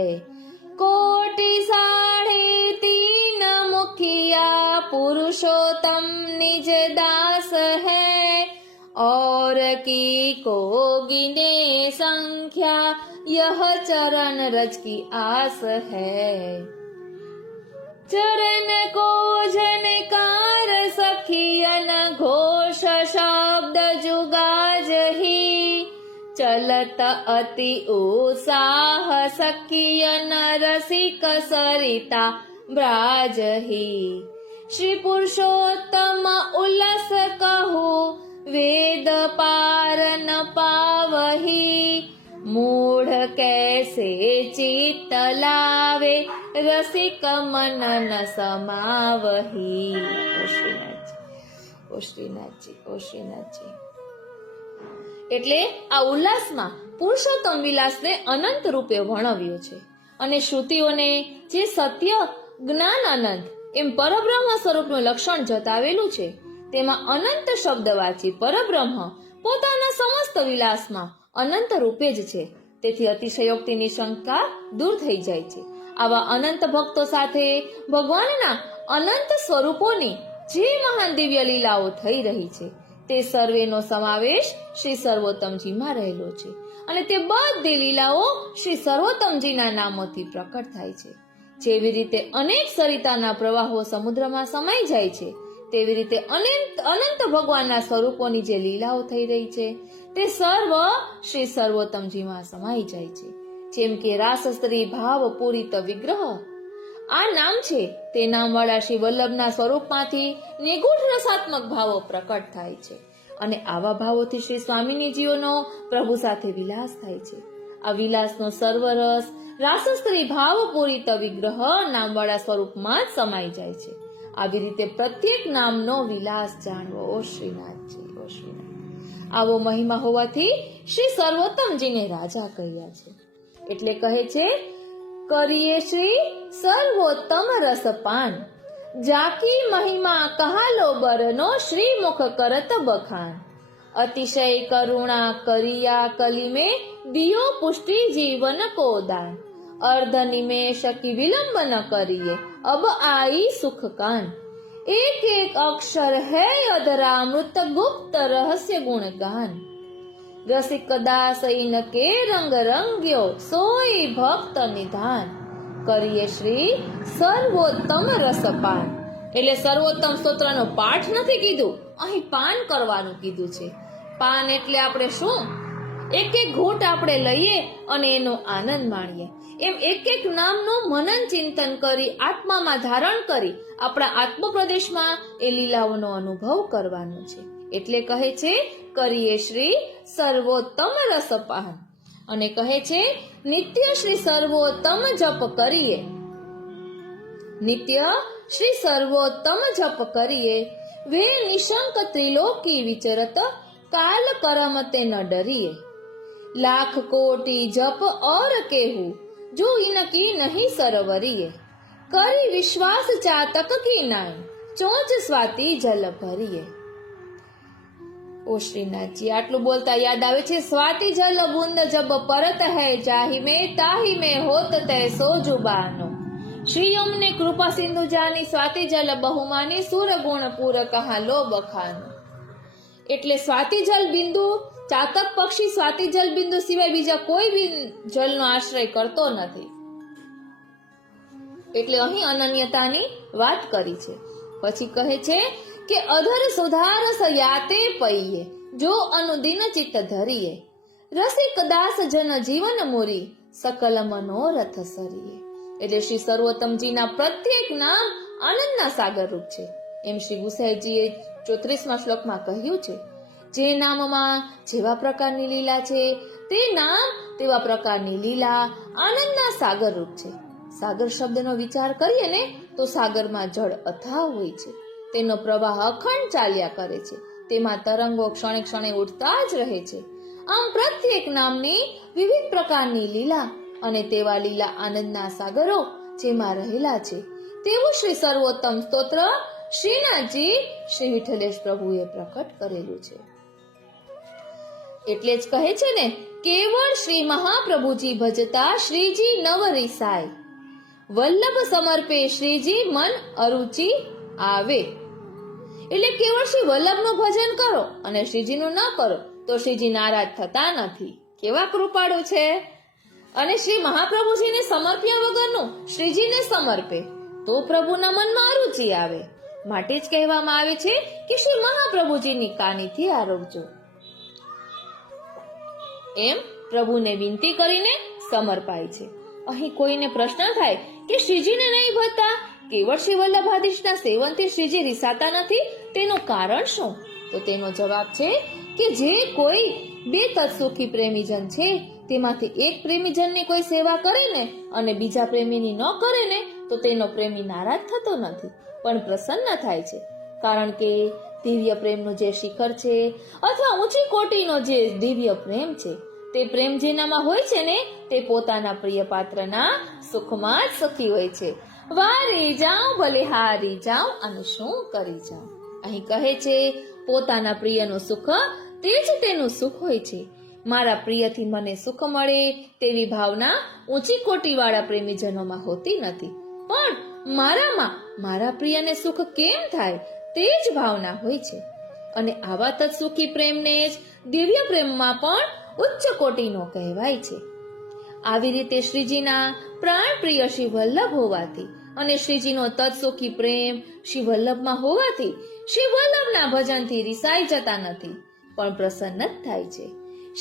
कोटि 3.5 मुखिया पुरुषोत्तम निज दास है, और की को गिने संख्या यह चरण रज की आस है, चरण को झनकार सखियन घोष शब्द जुगाज ही, चलत अति उत्साह सखियन रसिक सरिता ब्राज ही, श्री पुरुषोत्तम उल्लस कहू वेद पार न पावही, मूढ़ कैसे चित्त लावे रसिक मन न समावही. ઓશ્રીનાથજી. એટલે આ ઉલ્લાસમાં પુરુષોત્તમ વિલાસને અનંત રૂપે વર્ણવ્યો છે અને શ્રુતિઓને જે સત્ય જ્ઞાન અનંત એમ પરબ્રહ્મ સ્વરૂપનું લક્ષણ જતાવેલું છે તેમાં અનંત શબ્દવાચી પરબ્રહ્મ પોતાના સમસ્ત વિલાસમાં અનંત રૂપે જ છે. તેથી અતિશયોક્તિની શંકા દૂર થઈ જાય છે. આવા અનંત ભક્તો સાથે ભગવાનના અનંત સ્વરૂપોની જે મહાન દિવ્ય લીલાઓ થઈ રહી છે તે સર્વેનો સમાવેશ શ્રી સર્વોત્તમજીમાં રહેલો છે અને તે બધી લીલાઓ શ્રી સર્વોત્તમજીના નામોથી પ્રકટ થાય છે. જેવી રીતે અનેક સરિતાના પ્રવાહો સમુદ્રમાં સમાઈ જાય છે તેવી રીતે અનંત ભગવાનના સ્વરૂપોની જે લીલાઓ થઈ રહી છે તે સર્વ શ્રી સર્વોત્તમજીમાં સમાઈ જાય છે. જેમ કે રાસસ્ત્રી ભાવ પૂરિત વિગ્રહ આ નામ છે તે નામવાળા શ્રી વલ્લભના સ્વરૂપમાંથી નિગૂઢ રસાત્મક ભાવો પ્રકટ થાય છે અને આવા ભાવોથી શ્રી સ્વામિનીજીઓનો પ્રભુ સાથે વિલાસ થાય છે. આ વિલાસનો સર્વરસ રાસસ્ત્રી ભાવ પૂરિત વિગ્રહ નામવાળા સ્વરૂપમાં જ સમાઈ જાય છે. આવી રીતે પ્રત્યેક નામનો વિલાસ જાણવો. ઓ શ્રીનાથજી, ઓ શ્રીનાથ. આવો મહિમા હોવાથી શ્રી સર્વોત્તમજીને રાજા કહ્યા છે. એટલે કહે છે, કરીએ શ્રી સર્વોત્તમ રસપાન, જાકી મહિમા કહાલો બરનો શ્રી મુખ કરત બખાન, अतिशय करुणा करिया कलिमे दियो पुष्टि जीवन को दान अर्ध निमेष की विलंब न करिए अब आई सुख कान एक एक अक्षर है अधरामृत गुप्त रहस्य गुण गान रसिक दास इनके रंग रंग्यो सोई भक्त निधान કરીએ શ્રી સર્વોત્તમ રસપાન. એટલે સર્વોત્તમ સ્તોત્રનો પાઠ નથી કીધું, અહીં પાન કરવાનું કીધું છે. પાન એટલે આપણે શું? એક એક ઘૂંટ આપણે લઈએ અને એનો આનંદ માણીએ. એમ એક એક નામનું મનન ચિંતન કરી આત્મામાં ધારણ કરી આપણા આત્મપ્રદેશમાં એ લીલાઓનો અનુભવ કરવાનો છે. એટલે કહે છે કરીએ શ્રી સર્વોત્તમ રસપાન. અને કહે છે નિત્ય શ્રી સર્વોત્તમ જપ કરીએ. નિત્ય શ્રી સર્વોત્તમ જપ કરીએ વે નિશંક ત્રિલોકી વિચરત કાલ કરમ તે ન ડરીએ. લાખ કોટી જપ और केहू जो इनकी नहीं सरवरीए કરી વિશ્વાસ ચાતક કી નાય ચોંચ સ્વાતિ જલ ભરીએ. ઓ શ્રીનાથજી, આટલું બોલતા યાદ આવે છે સ્વાતિ જલ બુંદ જબ પરત હૈ જાહી મેં તાહી મેં હોત તે સો જુબાનો. શ્રી અમને કૃપા સિંધુ જાની સ્વાતિ જલ બહુમાની સુર ગુણ પૂર કહા લો બખાનો. એટલે સ્વાતિ જલ બિંદુ, ચાતક પક્ષી સ્વાતિ જલ બિંદુ સિવાય બીજા કોઈ બી જલનો આશ્રય કરતો નથી. એટલે અહીં અનન્યતાની વાત કરી છે. પછી કહે છે કે અધર સુધારસ યાતે પૈયે જો અનુદિન ચિત્ત ધરીએ રસિક દાસ જન જીવન મુરી સકલ મનોરથ સરીએ. એટલે શ્રી સર્વોત્તમજીના પ્રત્યેક નામ આનંદના સાગર રૂપ છે. એમ શ્રી ગુસાઈજીએ 34મા શ્લોકમાં કહ્યું છે, જે નામમાં જેવા પ્રકારની લીલા છે તે નામ તેવા પ્રકારની લીલા આનંદના સાગર રૂપ છે. સાગર શબ્દનો વિચાર કરીએ ને તો સાગરમાં જળ અથાહ હોય છે, તેનો પ્રવાહ અખંડ ચાલ્યા કરે છે, તેમાં તરંગો ક્ષણે ક્ષણે ઉઠતા જ રહે છે. આમ પ્રત્યેક નામની વિવિધ પ્રકારની લીલા અને તેવા લીલા આનંદના સાગરો જેમાં રહેલા છે તેવું શ્રી સર્વોત્તમ સ્તોત્ર શ્રીનાથજી શ્રી વિઠ્ઠલેશ પ્રભુએ પ્રકટ કરેલું છે. એટલે જ કહે છે ને, કેવળ શ્રી મહાપ્રભુજી ભજતા શ્રીજી નવ રીસાય વલ્લભ સમર્પે શ્રીજી મન અરુચિ આવે. એટલે કેવળ શ્રી વલ્લભનું ભજન કરો અને શ્રીજીનું ન કરો તો શ્રીજી નારાજ થતા નથી. કેવા કૃપાળુ છે! અને શ્રી મહાપ્રભુજીને સમર્પ્યા વગરનું શ્રીજીને સમર્પે તો પ્રભુના મનમાં અરુચિ આવે. માટે જ કહેવામાં આવે છે કે શ્રી મહાપ્રભુજીની કાનીથી આરોગજો. એમ પ્રભુને વિનંતી કરીને સમર્પાય છે. અહીં કોઈને પ્રશ્ન થાય કે શ્રીજીને નહીં ભજતા, કેવળ શ્રી વલ્લભાધીશના સેવનથી શ્રીજી રીસાતા નથી, તેનું કારણ શું? તો તેનો જવાબ છે કે જે કોઈ બે તત્સુખી પ્રેમીજન છે તેમાંથી એક પ્રેમીજનની કોઈ સેવા કરે ને અને બીજા પ્રેમીની ન કરે ને તો તેનો પ્રેમી નારાજ થતો નથી પણ પ્રસન્ન થાય છે. કારણ કે દિવ્ય પ્રેમનું જે શિખર છે અથવા ઊંચી કોટીનો જે દિવ્ય પ્રેમ છે તે પ્રેમ જેનામાં હોય છે ને તે પોતાના પ્રિય પાત્રના સુખમાં જ સખી હોય છે. વારી જાઉં ભલે હારી જાઉં અને શું કરી જાઉં. અહીં કહે છે પોતાના પ્રિયનું સુખ તે જ તેનું સુખ હોય છે. મારા પ્રિયથી મને સુખ મળે તેવી ભાવના ઊંચી કોટીવાળા પ્રેમીજનોમાં હોતી નથી, પણ મારામાં મારા પ્રિયને સુખ કેમ થાય તે જ ભાવના હોય છે. અને આવા તત્સુખી પ્રેમને જ દિવ્ય પ્રેમમાં પણ ઉચ્ચ કોટીનો કહેવાય છે. આવી રીતે શ્રીજીના પ્રાણ પ્રિય શ્રી વલ્લભ હોવાથી અને શ્રીજીનો તત્સુખી પ્રેમ શ્રી વલ્લભમાં હોવાથી શ્રી વલ્લભના ભજનથી રિસાઈ જતા નથી પણ પ્રસન્ન જ થાય છે.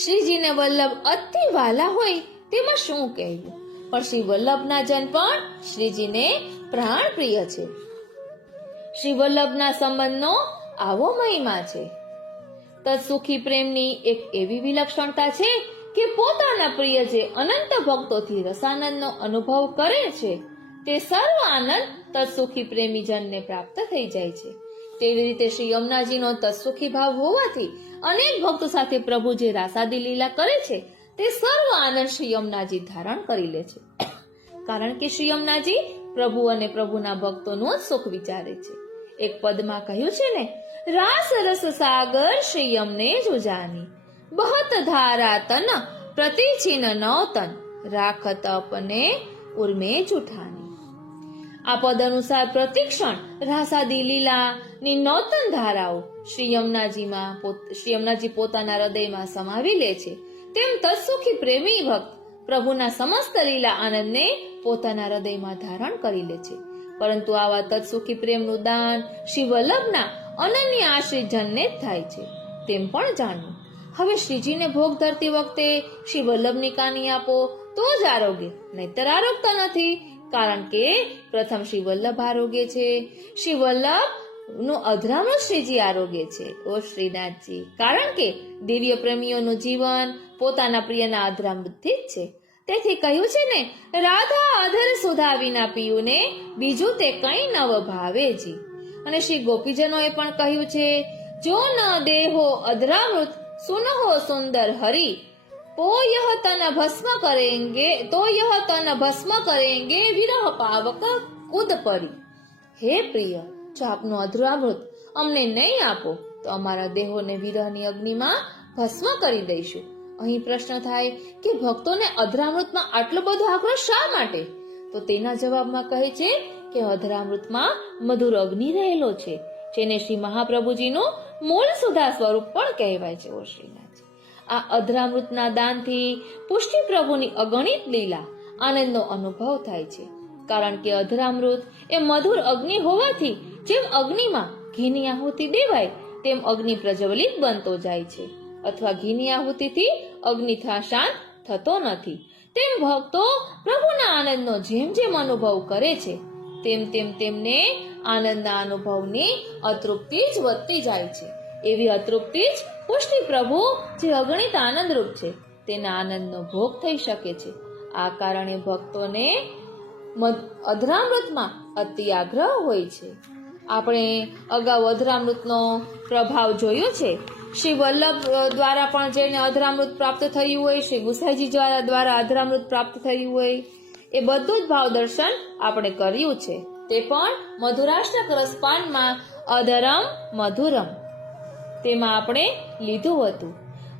શ્રીજીને વલ્લભ અતિ વાલા હોય તેમાં શું કહેવું, પણ શ્રી વલ્લભના જન પણ શ્રીજીને પ્રાણ પ્રિય છે. શ્રી વલ્લભના સંબંધનો આવો મહિમા છે. તત્સુખી પ્રેમની એક એવી વિલક્ષણતા છે કે પોતાના પ્રિય જે અનંત ભક્તોથી રસાનંદનો અનુભવ કરે છે તે સર્વ આનંદ તત્સુખી પ્રેમીજનને પ્રાપ્ત થઈ જાય છે. તેવી રીતે શ્રી યમુનાજીનો તત્સુખી ભાવ હોવાથી અનેક ભક્તો સાથે પ્રભુ જે રાસાદી લીલા કરે છે તે સર્વ આનંદ શ્રી યમુનાજી ધારણ કરી લે છે. કારણ કે શ્રી યમુનાજી પ્રભુ અને પ્રભુના ભક્તોનું જ સુખ વિચારે છે. એક પદમાં કહ્યું છે ને, रास रस सागर श्री यमने जो जानी बहुत धारा तन प्रतिचिन नौतन राखत अपने उर्मे जुठानी। આ પદ અનુસાર પ્રતિક્ષણ રાસાદી લીલાની નૌતન ધારાઓ શ્રી યમુનાજી પોતાના હૃદયમાં સમાવી લે છે, તેમ તત્સુખી પ્રેમી ભક્ત પ્રભુના સમસ્ત લીલા આનંદને પોતાના હૃદયમાં ધારણ કરી લે છે. પરંતુ આવા તત્સુખી પ્રેમનું દાન શ્રી વલ્લભના અનન્ય આશ્રિત જનને જ થાય છે, તેમ પણ જાણવું. હવે શ્રીજીને ભોગ ધરતી વખતે શ્રી વલ્લભની કાની આપો તો જ આરોગ્ય, નહીતર આરોગતા નથી. કારણ કે પ્રથમ શ્રી વલ્લભ આરોગ્ય છે, શ્રી વલ્લભ નું અધરામૃત શ્રીજી આરોગ્ય છે. ઓ શ્રીનાથજી, કારણ કે દિવ્ય પ્રેમીઓનું જીવન પોતાના પ્રિયના અધરામૃતથી જ છે. તેથી કહ્યું છે ને, રાધા અધર સુધા વિના પીયું ને બીજું તે કઈ નવ ભાવેજી. અને શ્રી ગોપીજનોએ પણ કહ્યું છે, જો ન દેહો અધરામૃત સુનહો સુંદર હરી तो यह तन भस्म करेंगे विरह पावक कूद परी. हे प्रिय, જો આપનું અધરામૃત અમને નહીં આપો તો અમારા દેહોને વિરહની અગ્નિમાં ભસ્મ કરી દઈશું. અહીં પ્રશ્ન થાય કે ભક્તોને અધરામૃતમાં આટલો બધો આગ્રહ શા માટે? તો તેના જવાબમાં કહે છે કે અધરામૃતમાં મધુર અગ્નિ રહેલો છે, જેને શ્રી મહાપ્રભુજીનું મૂળ સુધા સ્વરૂપ પણ કહેવાય છે. ઓ શ્રીનાથજી, આ અધરામૃતના દાનથી પુષ્ટિ પ્રભુની અગણિત લીલા આનંદનો અનુભવ થાય છે. કારણ કે અધરામૃત એ મધુર અગ્નિ હોવાથી જેમ અગ્નિમાં ઘીની આહુતિ દેવાય તેમ અગ્નિ પ્રજ્વલિત બનતો જાય છે, અથવા ઘીની આહુતિથી અગ્નિ શાંત થતો નથી. તેમ ભક્તો પ્રભુના આનંદનો જેમ જેમ અનુભવ કરે છે તેમ તેમ તેમને આનંદના અનુભવની અતૃપ્તિ જ વધતી જાય છે. એવી અતૃપ્તિ જ પુષ્ટિ પ્રભુ જે અગણિત આનંદરૂપ છે તેના આનંદનો ભોગ થઈ શકે છે. આ કારણે ભક્તોને અધરામૃતમાં અતિ આગ્રહ હોય છે. આપણે અગાઉ અધરામૃતનો પ્રભાવ જોયો છે. શ્રી વલ્લભ દ્વારા પણ જેને અધરામૃત પ્રાપ્ત થયું હોય, શ્રી ગુસાઈજી દ્વારા અધરામૃત પ્રાપ્ત થયું હોય, એ બધું જ ભાવ દર્શન આપણે કર્યું છે. તે પણ મધુરાષ્ટક રસપાનમાં અધરમ મધુરમ તેમાં આપણે લીધું હતું.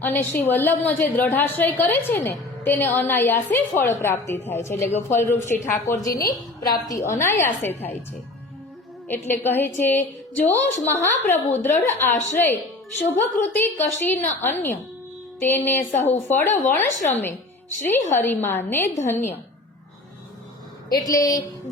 અને શ્રી વલ્લભનો જે દ્રઢાશ્રય કરે છે ને તેને અનાયાસે ફળ પ્રાપ્તિ થાય છે, એટલે કે ફળરૂપ શ્રી ઠાકોરજીની પ્રાપ્તિ અનાયાસે થાય છે. એટલે કહે છે, જો મહાપ્રભુ દ્રઢ આશ્રય શુભકૃતિ કશી ન અન્ય, તેને સહુ ફળ વણશ્રમે શ્રી હરિમાને ધન્ય. એટલે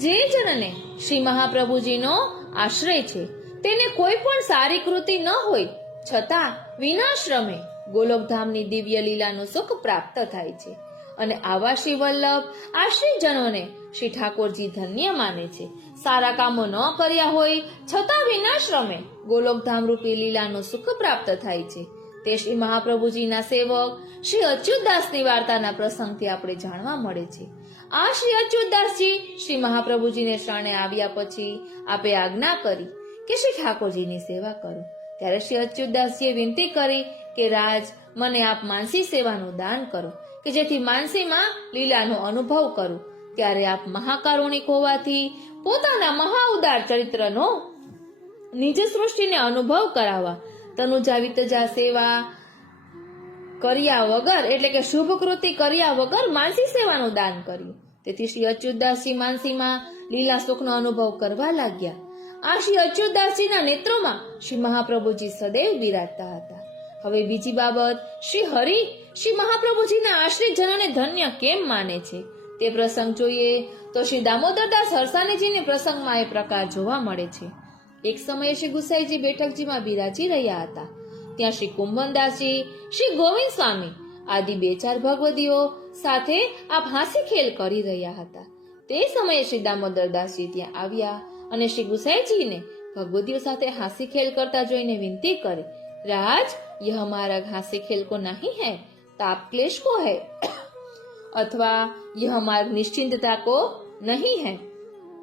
જે જનને શ્રી મહાપ્રભુજીનો આશ્રય છે તેને કોઈ પણ સારી કૃતિ ન હોય છતાં વિનાશ્રમે ગોલોકધામની દિવ્ય લીલાનું સુખ પ્રાપ્ત થાય છે. અને આવા શ્રી વલ્લભ આશ્રિતજનોને શ્રી ઠાકોરજી ધન્ય માને છે. સારા કામો ન કર્યા હોય છતાં વિનાશ્રમે ગોલોકધામ રૂપી લીલાનું સુખ પ્રાપ્ત થાય છે. તે શ્રી મહાપ્રભુજીના સેવક શ્રી અચ્યુતદાસની વાર્તાના પ્રસંગથી આપણે જાણવા મળે છે. આ શ્રી અચ્યુતદાસજી શ્રી મહાપ્રભુજીને શરણે આવ્યા પછી આપે આજ્ઞા કરી કે શ્રી ઠાકોરજીની સેવા કરો. ત્યારે શ્રી અચ્યુતદાસજીએ વિનંતી કરી કે રાજ, મને આપ માનસી સેવાનું દાન કરો કે જેથી માનસીમાં લીલાનો અનુભવ કરું. ત્યારે આપ મહાકારુણિક હોવાથી પોતાના મહાઉદાર ચરિત્રનો નિજ સૃષ્ટિને અનુભવ કરાવવા તનુજા વિતજા સેવા કર્યા વગર, એટલે કે શુભ કૃતિ કર્યા વગર માનસી સેવાનું દાન કર્યું. તેથી શ્રી અચ્યુતદાસજી માનસીમાં લીલા સુખનો અનુભવ કરવા લાગ્યા. આ શ્રી અચ્યુતદાસજીના નેત્રોમાં શ્રી મહાપ્રભુજી સદૈવ બિરાજતા હતા. હવે બીજી બાબત, શ્રી હરિ શ્રી મહાપ્રભુજીના આશ્રિત જનોને ધન્ય કેમ માને છે તે પ્રસંગ જોઈએ તો શ્રી દામોદરદાસ હરસાણીજીને પ્રસંગમાં એ પ્રકાર જોવા મળે છે. એક સમયે શ્રી ગુસાઈજી બેઠકજીમાં બિરાજી રહ્યા હતા. ત્યાં શ્રી કુંભનદાસજી, શ્રી ગોવિંદ સ્વામી આદિ 2-4 ભગવદીઓ સાથે આપ હાસી ખેલ કરી રહ્યા હતા. તે સમયે શ્રી દામોદરદાસજી ત્યાં આવ્યા અને શ્રી ગુસાઈજીને ભગવદીઓ સાથે હાસી ખેલ કરતા જોઈને વિનંતી કરી, રાજ, यह हमारा हास्य खेल को नहीं है, ताप क्लेश को है, अथवा यह मार्ग निश्चिंतता को नहीं है,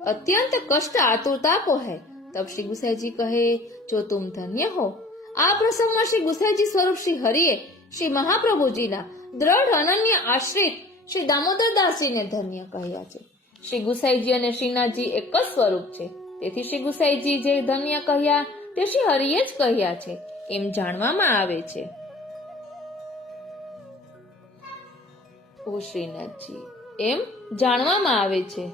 अत्यंत कष्ट आतुरता को है. तब श्री गुसाईजी कहे, जो तुम धन्य हो. આ પ્રસંગમાં શ્રી ગુસાઈજી સ્વરૂપ શ્રી હરિએ શ્રી મહાપ્રભુજીના દ્રઢ અનન્ય આશ્રિત શ્રી દામોદરદાસજીને ધન્ય કહ્યા છે. શ્રી ગુસાઈજી અને શ્રીનાથજી એક જ સ્વરૂપ છે. તેથી શ્રી ગુસાઈજી જે ધન્ય કહ્યા તે શ્રી હરિએ જ કહ્યા છે એમ જાણવામાં આવે છે. ઓ શ્રીનાથજી, એમ જાણવામાં આવે છે.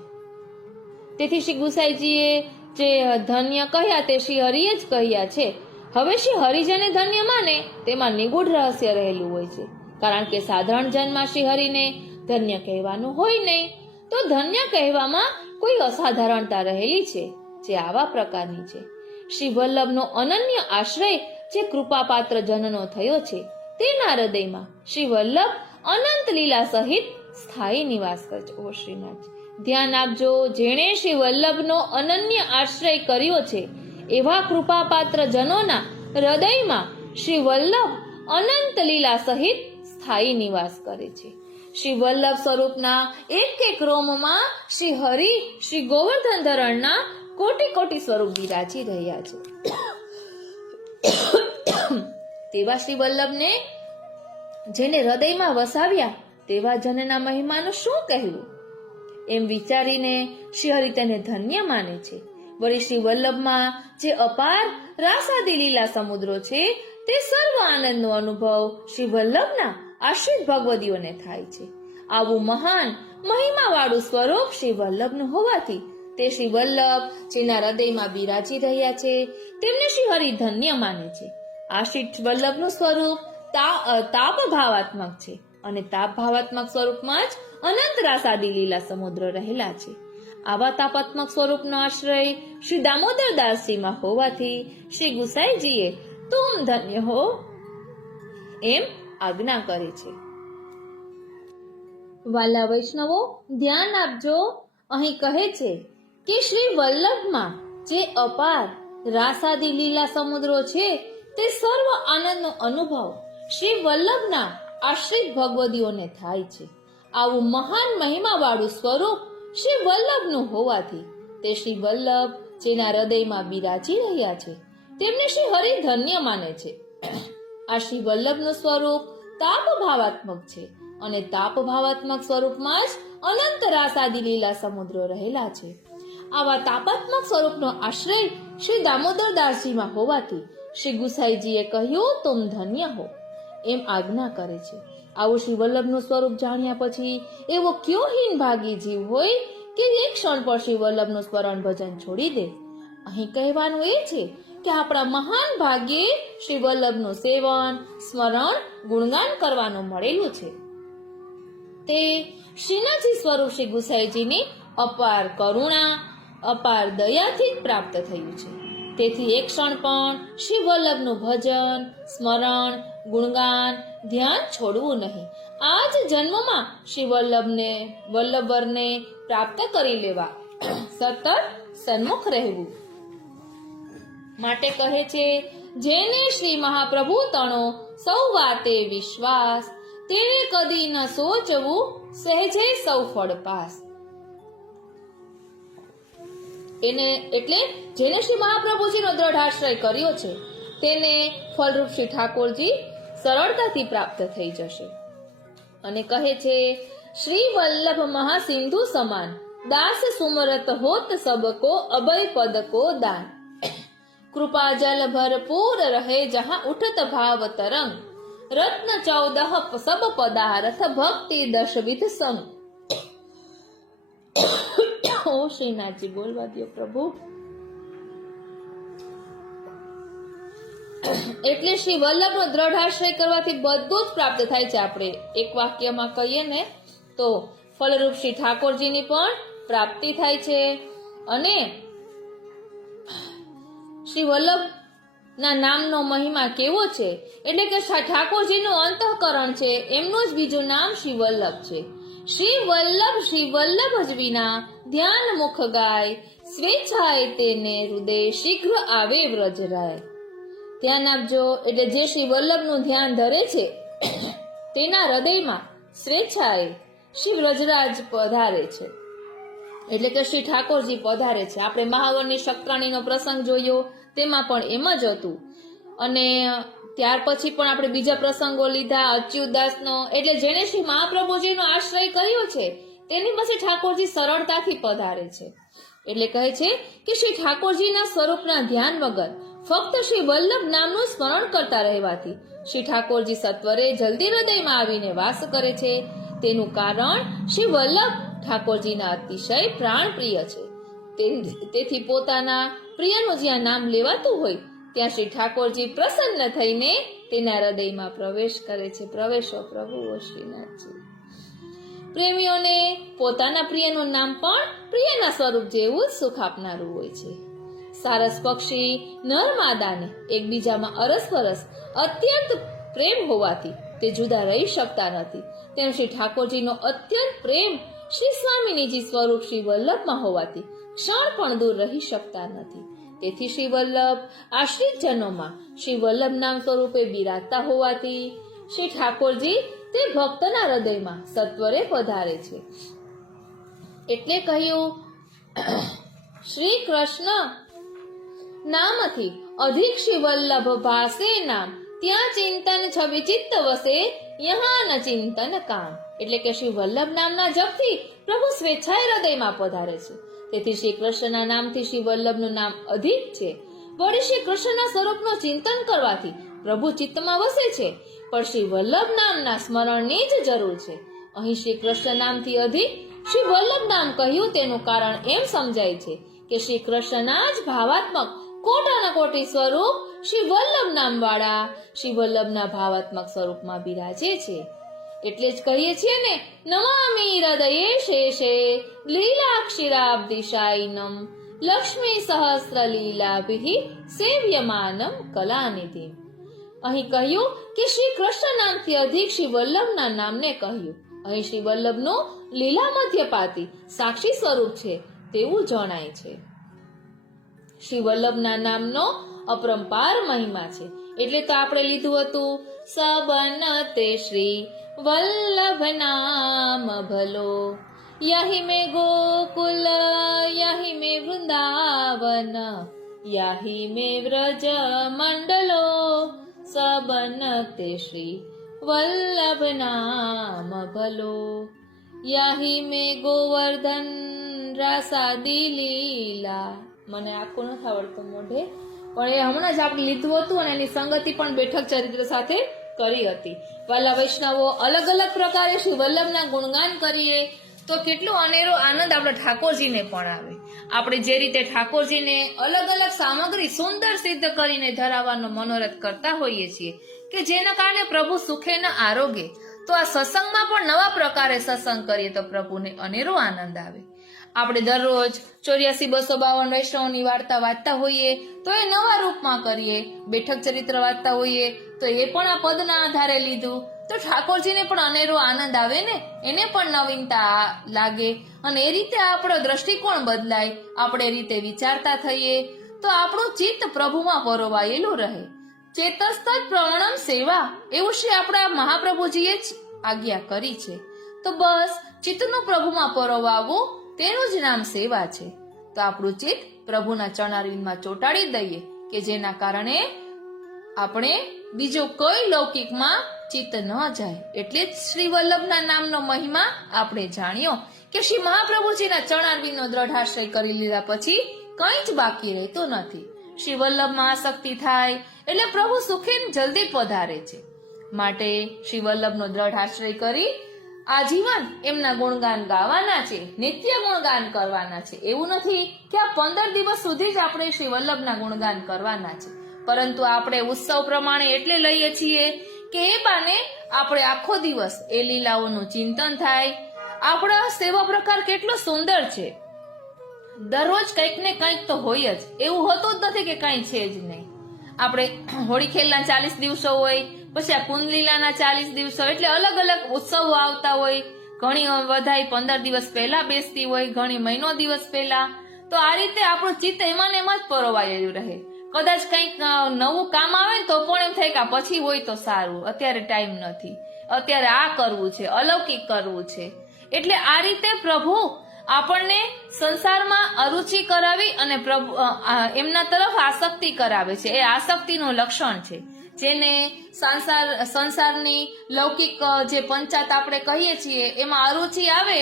તેથી શ્રી ગુસાઈજીએ જે ધન્ય કહ્યા તે શ્રી હરિએ જ કહ્યા છે. હવે શ્રી હરિ જેને ધન્ય માને તેમાં નિગૂઢ રહસ્ય રહેલું હોય છે. કારણ કે સાધારણ જનમાં શ્રી હરિને ધન્ય કહેવાનું હોય નહીં, તો ધન્ય કહેવામાં કોઈ અસાધારણતા રહેલી છે, જે આવા પ્રકારની છે. શ્રી વલ્લભનો અનન્ય આશ્રય જે કૃપાપાત્ર જનનો થયો છે, તેના હૃદયમાં શ્રી વલ્લભ અનંત લીલા સહિત સ્થાયી નિવાસ કરે છે. ઓ શ્રીનાથ, ધ્યાન આપજો, જેણે શ્રી વલ્લભનો અનન્ય આશ્રય કર્યો છે એવા કૃપાપાત્ર જનોના હૃદયમાં શ્રી વલ્લભ અનંત લીલા સહિત સ્થાયી નિવાસ કરે છે. શ્રી વલ્લભ સ્વરૂપના એક એક રોમમાં શ્રી હરિ શ્રી ગોવર્ધન ધરણના કોટી કોટી સ્વરૂપ બિરાજી રહ્યા છે. તેવા શ્રી વલ્લભને જેને હૃદયમાં વસાવ્યા તેવા જનના મહિમાનું શું કહેવું? એમ વિચારીને શ્રી હરિ તેને ધન્ય માને છે. વળી શ્રી વલ્લભમાં જે અપાર રાસાદી લીલા સમુદ્રો છે તે સર્વ આનંદનો અનુભવ શ્રી વલ્લભના આશ્રિત ભગવદીઓને થાય છે. આવું મહાન મહિમાવાળું સ્વરૂપ શ્રી વલ્લભનું હોવાથી તે શ્રી વલ્લભ જેના હૃદયમાં બિરાજી રહ્યા છે તેમને શ્રી હરિ ધન્ય માને છે. આશ્રિત વલ્લભનું સ્વરૂપ તાપ ભાવાત્મક છે અને તાપ ભાવાત્મક સ્વરૂપમાં જ અનંત રાસાદી લીલા સમુદ્ર રહેલા છે. આવા તાપાત્મક સ્વરૂપનો આશ્રય શ્રી દામોદર દાસજીમાં હોવાથી શ્રી ગુસાઈજીએ તુમ ધન્ય હો એમ આજ્ઞા કરે છે. વાલા વૈષ્ણવો, ધ્યાન આપજો, અહીં કહે છે કે શ્રી વલ્લભમાં જે અપાર રાસાદી લીલા સમુદ્રો છે તે સર્વ આનંદનો અનુભવ શ્રી વલ્લભના આશ્રિત ભગવદીઓને થાય છે. આવું મહાન મહિમાવાળું સ્વરૂપ શ્રી વલ્લભનું હોવાથી તે શ્રી વલ્લભ જેના હૃદયમાં બિરાજી રહ્યા છે તેમને શ્રી હરિ ધન્ય માને છે. આ શ્રી વલ્લભનું સ્વરૂપ તાપ ભાવાત્મક છે અને તાપ ભાવાત્મક સ્વરૂપમાં જ અનંત રાસાદી લીલા સમુદ્રો રહેલા છે. આવા તાપાત્મક સ્વરૂપનો આશ્રય શ્રી દામોદર દાસજીમાં હોવાથી શ્રી ગુસાઈજીએ કહ્યું તુમ ધન્ય હો એમ આજ્ઞા કરે છે. આવું શ્રી વલ્લભનું સ્વરૂપ જાણ્યા પછી એવો કયો હીન ભાગી જીવ હોય કે એક ક્ષણ પર શ્રી વલ્લભનું સ્મરણ ભજન છોડી દે? અહીં કહેવાનું એ છે કે આપણા મહાન ભાગ્યે શ્રી વલ્લભનું સેવન, સ્મરણ, ગુણગાન કરવાનું મળેલું છે. તે શ્રીનાથજી સ્વરૂપ શ્રી ગુસાઈજીની અપાર કરુણા, અપાર દયાથી જ પ્રાપ્ત થયું છે. તેથી એક ક્ષણ પણ શ્રી વલ્લભનું ભજન, સ્મરણ, ગુણગાન, ધ્યાન છોડવું નહીં. આ જ જન્મમાં શ્રી વલ્લભવરને પ્રાપ્ત કરી લેવા સતત સન્મુખ રહેવું માટે કહે છે, જેને શ્રી મહાપ્રભુ તણો સૌ વાતે વિશ્વાસ, તેને કદી ન સોચવું સહેજે સૌ ફળ પાસ. એને એટલે જેને શ્રી મહાપ્રભુજીનો દ્રઢ આશ્રય કર્યો છે તેને ફળરૂપ શ્રી ઠાકોરજી સરળતાથી પ્રાપ્ત થઈ જશે. અને કહે છે, શ્રી વલ્લભ મહાસિંધુ સમાન, દાસ સુમરત હોત સબકો, અભય પદ કો દાન. કૃપા જલ ભરપૂર રહે જહાં ઉઠત ભાવ તરંગ, રત્ન 14 સબ પદાર્થ ભક્તિ 10 વિધ સંગ. ઓ શ્રીનાથજી, બોલવા દો પ્રભુ. એટલે શ્રી વલ્લભનો દ્રઢ આશ્રય કરવાથી બધું જ પ્રાપ્ત થાય છે. આપણે એક વાક્યમાં કહીએ ને તો ફળરૂપ શ્રી ઠાકોરજીની પણ પ્રાપ્તિ થાય છે. અને શ્રી વલ્લભ ના નામનો મહિમા કેવો છે, એટલે કે ઠાકોરજીનું અંતઃકરણ છે, એમનું જ બીજું નામ શ્રી વલ્લભ છે. શ્રી વલ્લભ જ વિના ધ્યાન મુખ ગાય, સ્વેચ્છાએ તેને હૃદય શીઘ્ર આવે વ્રજરાય. ધ્યાન આપજો, એટલે જે શ્રી વલ્લભનું ધ્યાન ધરે છે તેના હૃદયમાં સ્વેચ્છાએ શ્રી વ્રજરાજ પધારે છે, એટલે કે શ્રી ઠાકોરજી પધારે છે. આપણે મહાવરની શક્રાણીનો પ્રસંગ જોયો, તેમાં પણ એમ જ હતું. અને ત્યાર પછી પણ આપણે બીજા પ્રસંગો લીધા, અચ્યુતદાસનો. એટલે જેને શ્રી મહાપ્રભુજીનો આશ્રય કર્યો છે તેની પાસે ઠાકોરજી સરળતાથી પધારે છે. એટલે કહે છે કે શ્રી ઠાકોરજીના સ્વરૂપના ધ્યાન વગર ફક્ત શ્રી વલ્લભ નામનું સ્મરણ કરતા રહેવાથી શ્રી ઠાકોરજી સત્વરે જલ્દી હૃદયમાં આવીને વાસ કરે છે. તેનું કારણ શ્રી વલ્લભ ઠાકોરજીના અતિશય પ્રાણ પ્રિય છે. તેથી પોતાના પ્રિયનું જ્યાં નામ લેવાતું હોય ત્યાં શ્રી ઠાકોરજી પ્રસન્ન થઈને તેના હૃદયમાં પ્રવેશ કરે છે. પ્રવેશો પ્રભુ ઓ શ્રીનાથજી. પ્રેમીઓને પોતાના પ્રિયનું નામ પણ પ્રિયના સ્વરૂપ જેવું જ સુખ આપનારું હોય છે. સારસ પક્ષી નર માદાને એકબીજામાં અરસપરસ અત્યંત પ્રેમ હોવાથી તે જુદા રહી શકતા નથી, તેમ શ્રી ઠાકોરજીનો અત્યંત પ્રેમ શ્રી સ્વામિનીજી સ્વરૂપ શ્રી વલ્લભમાં હોવાથી ક્ષણ પણ દૂર રહી શકતા નથી. તેથી શ્રી વલ્લભ આશ્રિત જનોમાં શ્રી વલ્લભ નામ સ્વરૂપે બિરાજતા હોવાથી શ્રી ઠાકોરજી તે ભક્તના હૃદયમાં સત્વરે પધારે છે. એટલે કહ્યું, શ્રી કૃષ્ણ નામથી અધિક શ્રી વલ્લભ ભાસે નામ, ત્યાં ચિંતન છવિ ચિત્ત વસે, યહાં ન ચિંતન કામ. એટલે કે શ્રી વલ્લભ નામના જપથી પ્રભુ સ્વેચ્છાએ હૃદયમાં પધારે છે. તેથી શ્રી કૃષ્ણના નામથી શ્રી વલ્લભનું નામ અધિક છે. વળી શ્રી કૃષ્ણના સ્વરૂપનું ચિંતન કરવાથી પ્રભુ ચિત્તમાં વસે છે, પણ શ્રી વલ્લભ નામના સ્મરણની જ જરૂર છે. અહીં શ્રી કૃષ્ણ નામથી અધિક શ્રી વલ્લભ નામ કહ્યું તેનું કારણ એમ સમજાય છે કે શ્રી કૃષ્ણના જ ભાવાત્મક કોટાના કોટી સ્વરૂપ શ્રી વલ્લભ નામ વાળા શ્રી વલ્લભના ભાવાત્મક સ્વરૂપમાં બિરાજે છે. એટલે જ કહીએ છીએ ને, નમામિ હૃદયે શેષે લીલાક્ષીરાબ્દિશાયિનમ લક્ષ્મી સહસ્ર લીલાભિ સેવ્યમાનમ કલાનિધિ. અહીં કહ્યું કે શ્રી કૃષ્ણ નામથી અધિક શ્રી વલ્લભના નામને કહ્યું. અહીં શ્રી વલ્લભનું લીલા મધ્યપાતી સાક્ષી સ્વરૂપ છે તેવું જણાય છે. શ્રી વલ્લભના નામનો અપરંપાર મહિમા છે. એટલે તો આપણે લીધું હતું, સબન તે શ્રી વલ્લભ નામ ભલો, યહી મે ગોકુલ યહી મે વૃંદાવન, યહી મે વ્રજ મંડલો, સબન તે શ્રી વલ્લભ નામ ભલો, યહી મે ગોવર્ધન રાસાદી લીલા. મને આખું નથી આવડતું મોઢે, પણ એ હમણાં જ આપણે લીધું હતું અને એની સંગતિ પણ બેઠક ચરિત્ર સાથે કરી હતી. વાલા વૈષ્ણવો, અલગ અલગ પ્રકારે શ્રી વલ્લભના ગુણગાન કરીએ તો કેટલો અનેરો આનંદ આપણે ઠાકોરજીને પણ આવે. આપણે જે રીતે ઠાકોરજીને અલગ અલગ સામગ્રી સુંદર સિદ્ધ કરીને ધરાવવાનો મનોરથ કરતા હોઈએ છીએ કે જેના કારણે પ્રભુ સુખે ન આરોગે, તો આ સત્સંગમાં પણ નવા પ્રકારે સત્સંગ કરીએ તો પ્રભુને અનેરો આનંદ આવે. આપણે દરરોજ 84-252 વૈષ્ણવની વાર્તા વાંચતા હોઈએ તો એ નવા રૂપમાં કરીએ. બેઠક ચરિત્ર વાંચતા હોઈએ તો એ પણ આ પદના આધારે લીધું, તો ઠાકોરજીને પણ અનેરો આનંદ આવે ને, એને પણ નવીનતા લાગે અને એ રીતે આપણો દ્રષ્ટિકોણ બદલાય. આપણે એ રીતે વિચારતા થઈએ તો આપણું ચિત્ત પ્રભુમાં પરોવાયેલું રહે. ચેતસ્તત પ્રવણમ સેવા, એવું શ્રી આપણા મહાપ્રભુજીએ જ આજ્ઞા કરી છે. તો બસ ચિત્તનું પ્રભુમાં પરોવાવું તેનું જ નામ સેવા છે. તો આપણું ચિત્ત પ્રભુના ચરણારવિંદમાં ચોંટાડી દઈએ કે જેના કારણે આપણે બીજું કોઈ લૌકિકમાં ચિત્ત ન જાય. એટલે જ શ્રી વલ્લભના નામનો મહિમા આપણે જાણ્યો કે શ્રી મહાપ્રભુજીના ચરણારવિંદનો દ્રઢાશ્રય કરી લીધા પછી કંઈ જ બાકી રહેતું નથી. શ્રી વલ્લભમાં આસક્તિ થાય એટલે પ્રભુ સુખે જલ્દી પધારે છે. માટે શ્રી વલ્લભનો દ્રઢાશ્રય કરી આજીવન એમના ગુણગાન ગાવાના છે, નિત્ય ગુણગાન કરવાના છે. એવું નથી કે આ 15 દિવસ સુધી જ આપણે શ્રી વલ્લભના ગુણગાન કરવાના છે, પરંતુ આપણે ઉત્સવ પ્રમાણે એટલે લઈએ છીએ કે એ બાને આપણે આખો દિવસ એ લીલાઓનું ચિંતન થાય. આપણા સેવા પ્રકાર કેટલો સુંદર છે. દરરોજ કંઈક ને કંઈક તો હોય જ, એવું હોતું જ નથી કે કંઈ છે જ નહીં. આપણે હોળી ખેલના 40 દિવસો હોય, પછી આ કુંડલીલાના 40 દિવસો, એટલે અલગ અલગ ઉત્સવો આવતા હોય. ઘણી વધાઈ 15 દિવસ પહેલા બેસતી હોય, ઘણી મહિનો દિવસ પહેલા. તો આ રીતે આપણું ચિત્ત એમાં ને એમાં જ પરોવાયેલું રહે. કદાચ કંઈક નવું કામ આવે ને તો પણ એમ થાય કે પછી હોય તો સારું, અત્યારે ટાઈમ નથી, અત્યારે આ કરવું છે, અલૌકિક કરવું છે. એટલે આ રીતે પ્રભુ આપણને સંસારમાં અરુચિ કરાવી અને પ્રભુ એમના તરફ આસક્તિ કરાવે છે. એ આસક્તિનું લક્ષણ છે, જેને સંસારની લૌકિક જે પંચાત આપણે કહીએ છીએ એમાં અરુચિ આવે,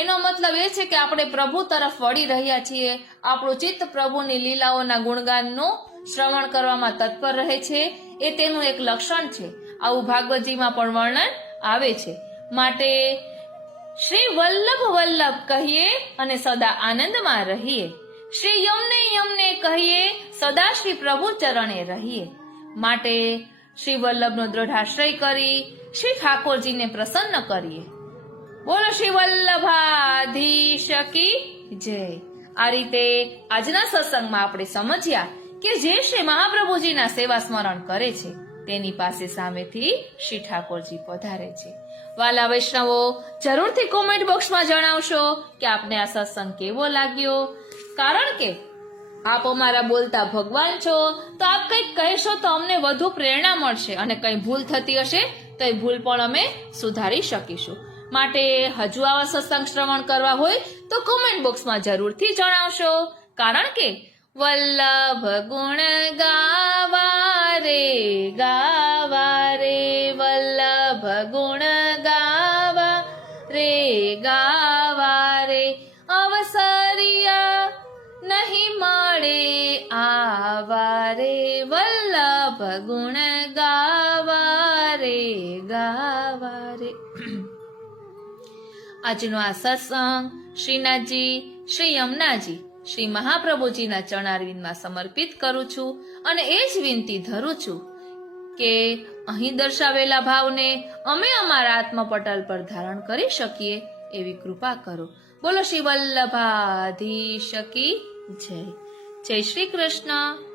એનો મતલબ એ છે કે આપણે પ્રભુ તરફ વળી રહ્યા છીએ. આપણું ચિત્ત પ્રભુની લીલાઓના ગુણગાનનું શ્રવણ કરવામાં તત્પર રહે છે એ તેનું એક લક્ષણ છે. આવું ભાગવતજીમાં પણ વર્ણન આવે છે. માટે શ્રી વલ્લભ વલ્લભ કહીએ અને સદા આનંદમાં રહીએ. શ્રી યમને યમને કહીએ, સદા શ્રી પ્રભુ ચરણે રહીએ. માટે શ્રી વલ્લભનો દ્રઢાશ્રય કરી શ્રી ઠાકોરજીને પ્રસન્ન કરીએ. બોલો શ્રી વલ્લભાધીશ કી જય. આ રીતે આજના સત્સંગમાં આપણે સમજ્યા કે જે શ્રી મહાપ્રભુજીના સેવા સ્મરણ કરે છે તેની પાસે સામેથી શ્રી ઠાકોરજી પધારે છે. વાલા વૈષ્ણવો, જરૂરથી કોમેન્ટ બોક્સમાં જણાવશો કે આપને આ સત્સંગ કેવો લાગ્યો. કારણ કે આપ અમારા બોલતા ભગવાન છો, તો આપ કંઈક કહેશો તો અમને વધુ પ્રેરણા મળશે અને કંઈ ભૂલ થતી હશે તો એ ભૂલ પણ અમે સુધારી શકીશું. માટે હજુ આવા સત્સંગ શ્રવણ કરવા હોય તો કોમેન્ટ બોક્સમાં જરૂરથી જણાવશો. કારણ કે વલ્લભ ગુણ ગાવા રે વલ્લભ ગુણ ગાવા રે અવસરિયા નહીં મળે આવા રે વલ્લભ ગુણ ગાવા રે આજનો આ સત્સંગ શ્રીનાથજી, શ્રી યમુનાજી, શ્રી મહાપ્રભુજીના ચરણારવિંદમાં સમર્પિત કરું છું અને એ જ વિનંતી ધરું છું કે અહીં દર્શાવેલા ભાવને અમે અમારા આત્મપટલ પર ધારણ કરી શકીએ એવી કૃપા કરો. બોલો શ્રી વલ્લભાધીશ કી જય. જય શ્રી કૃષ્ણ.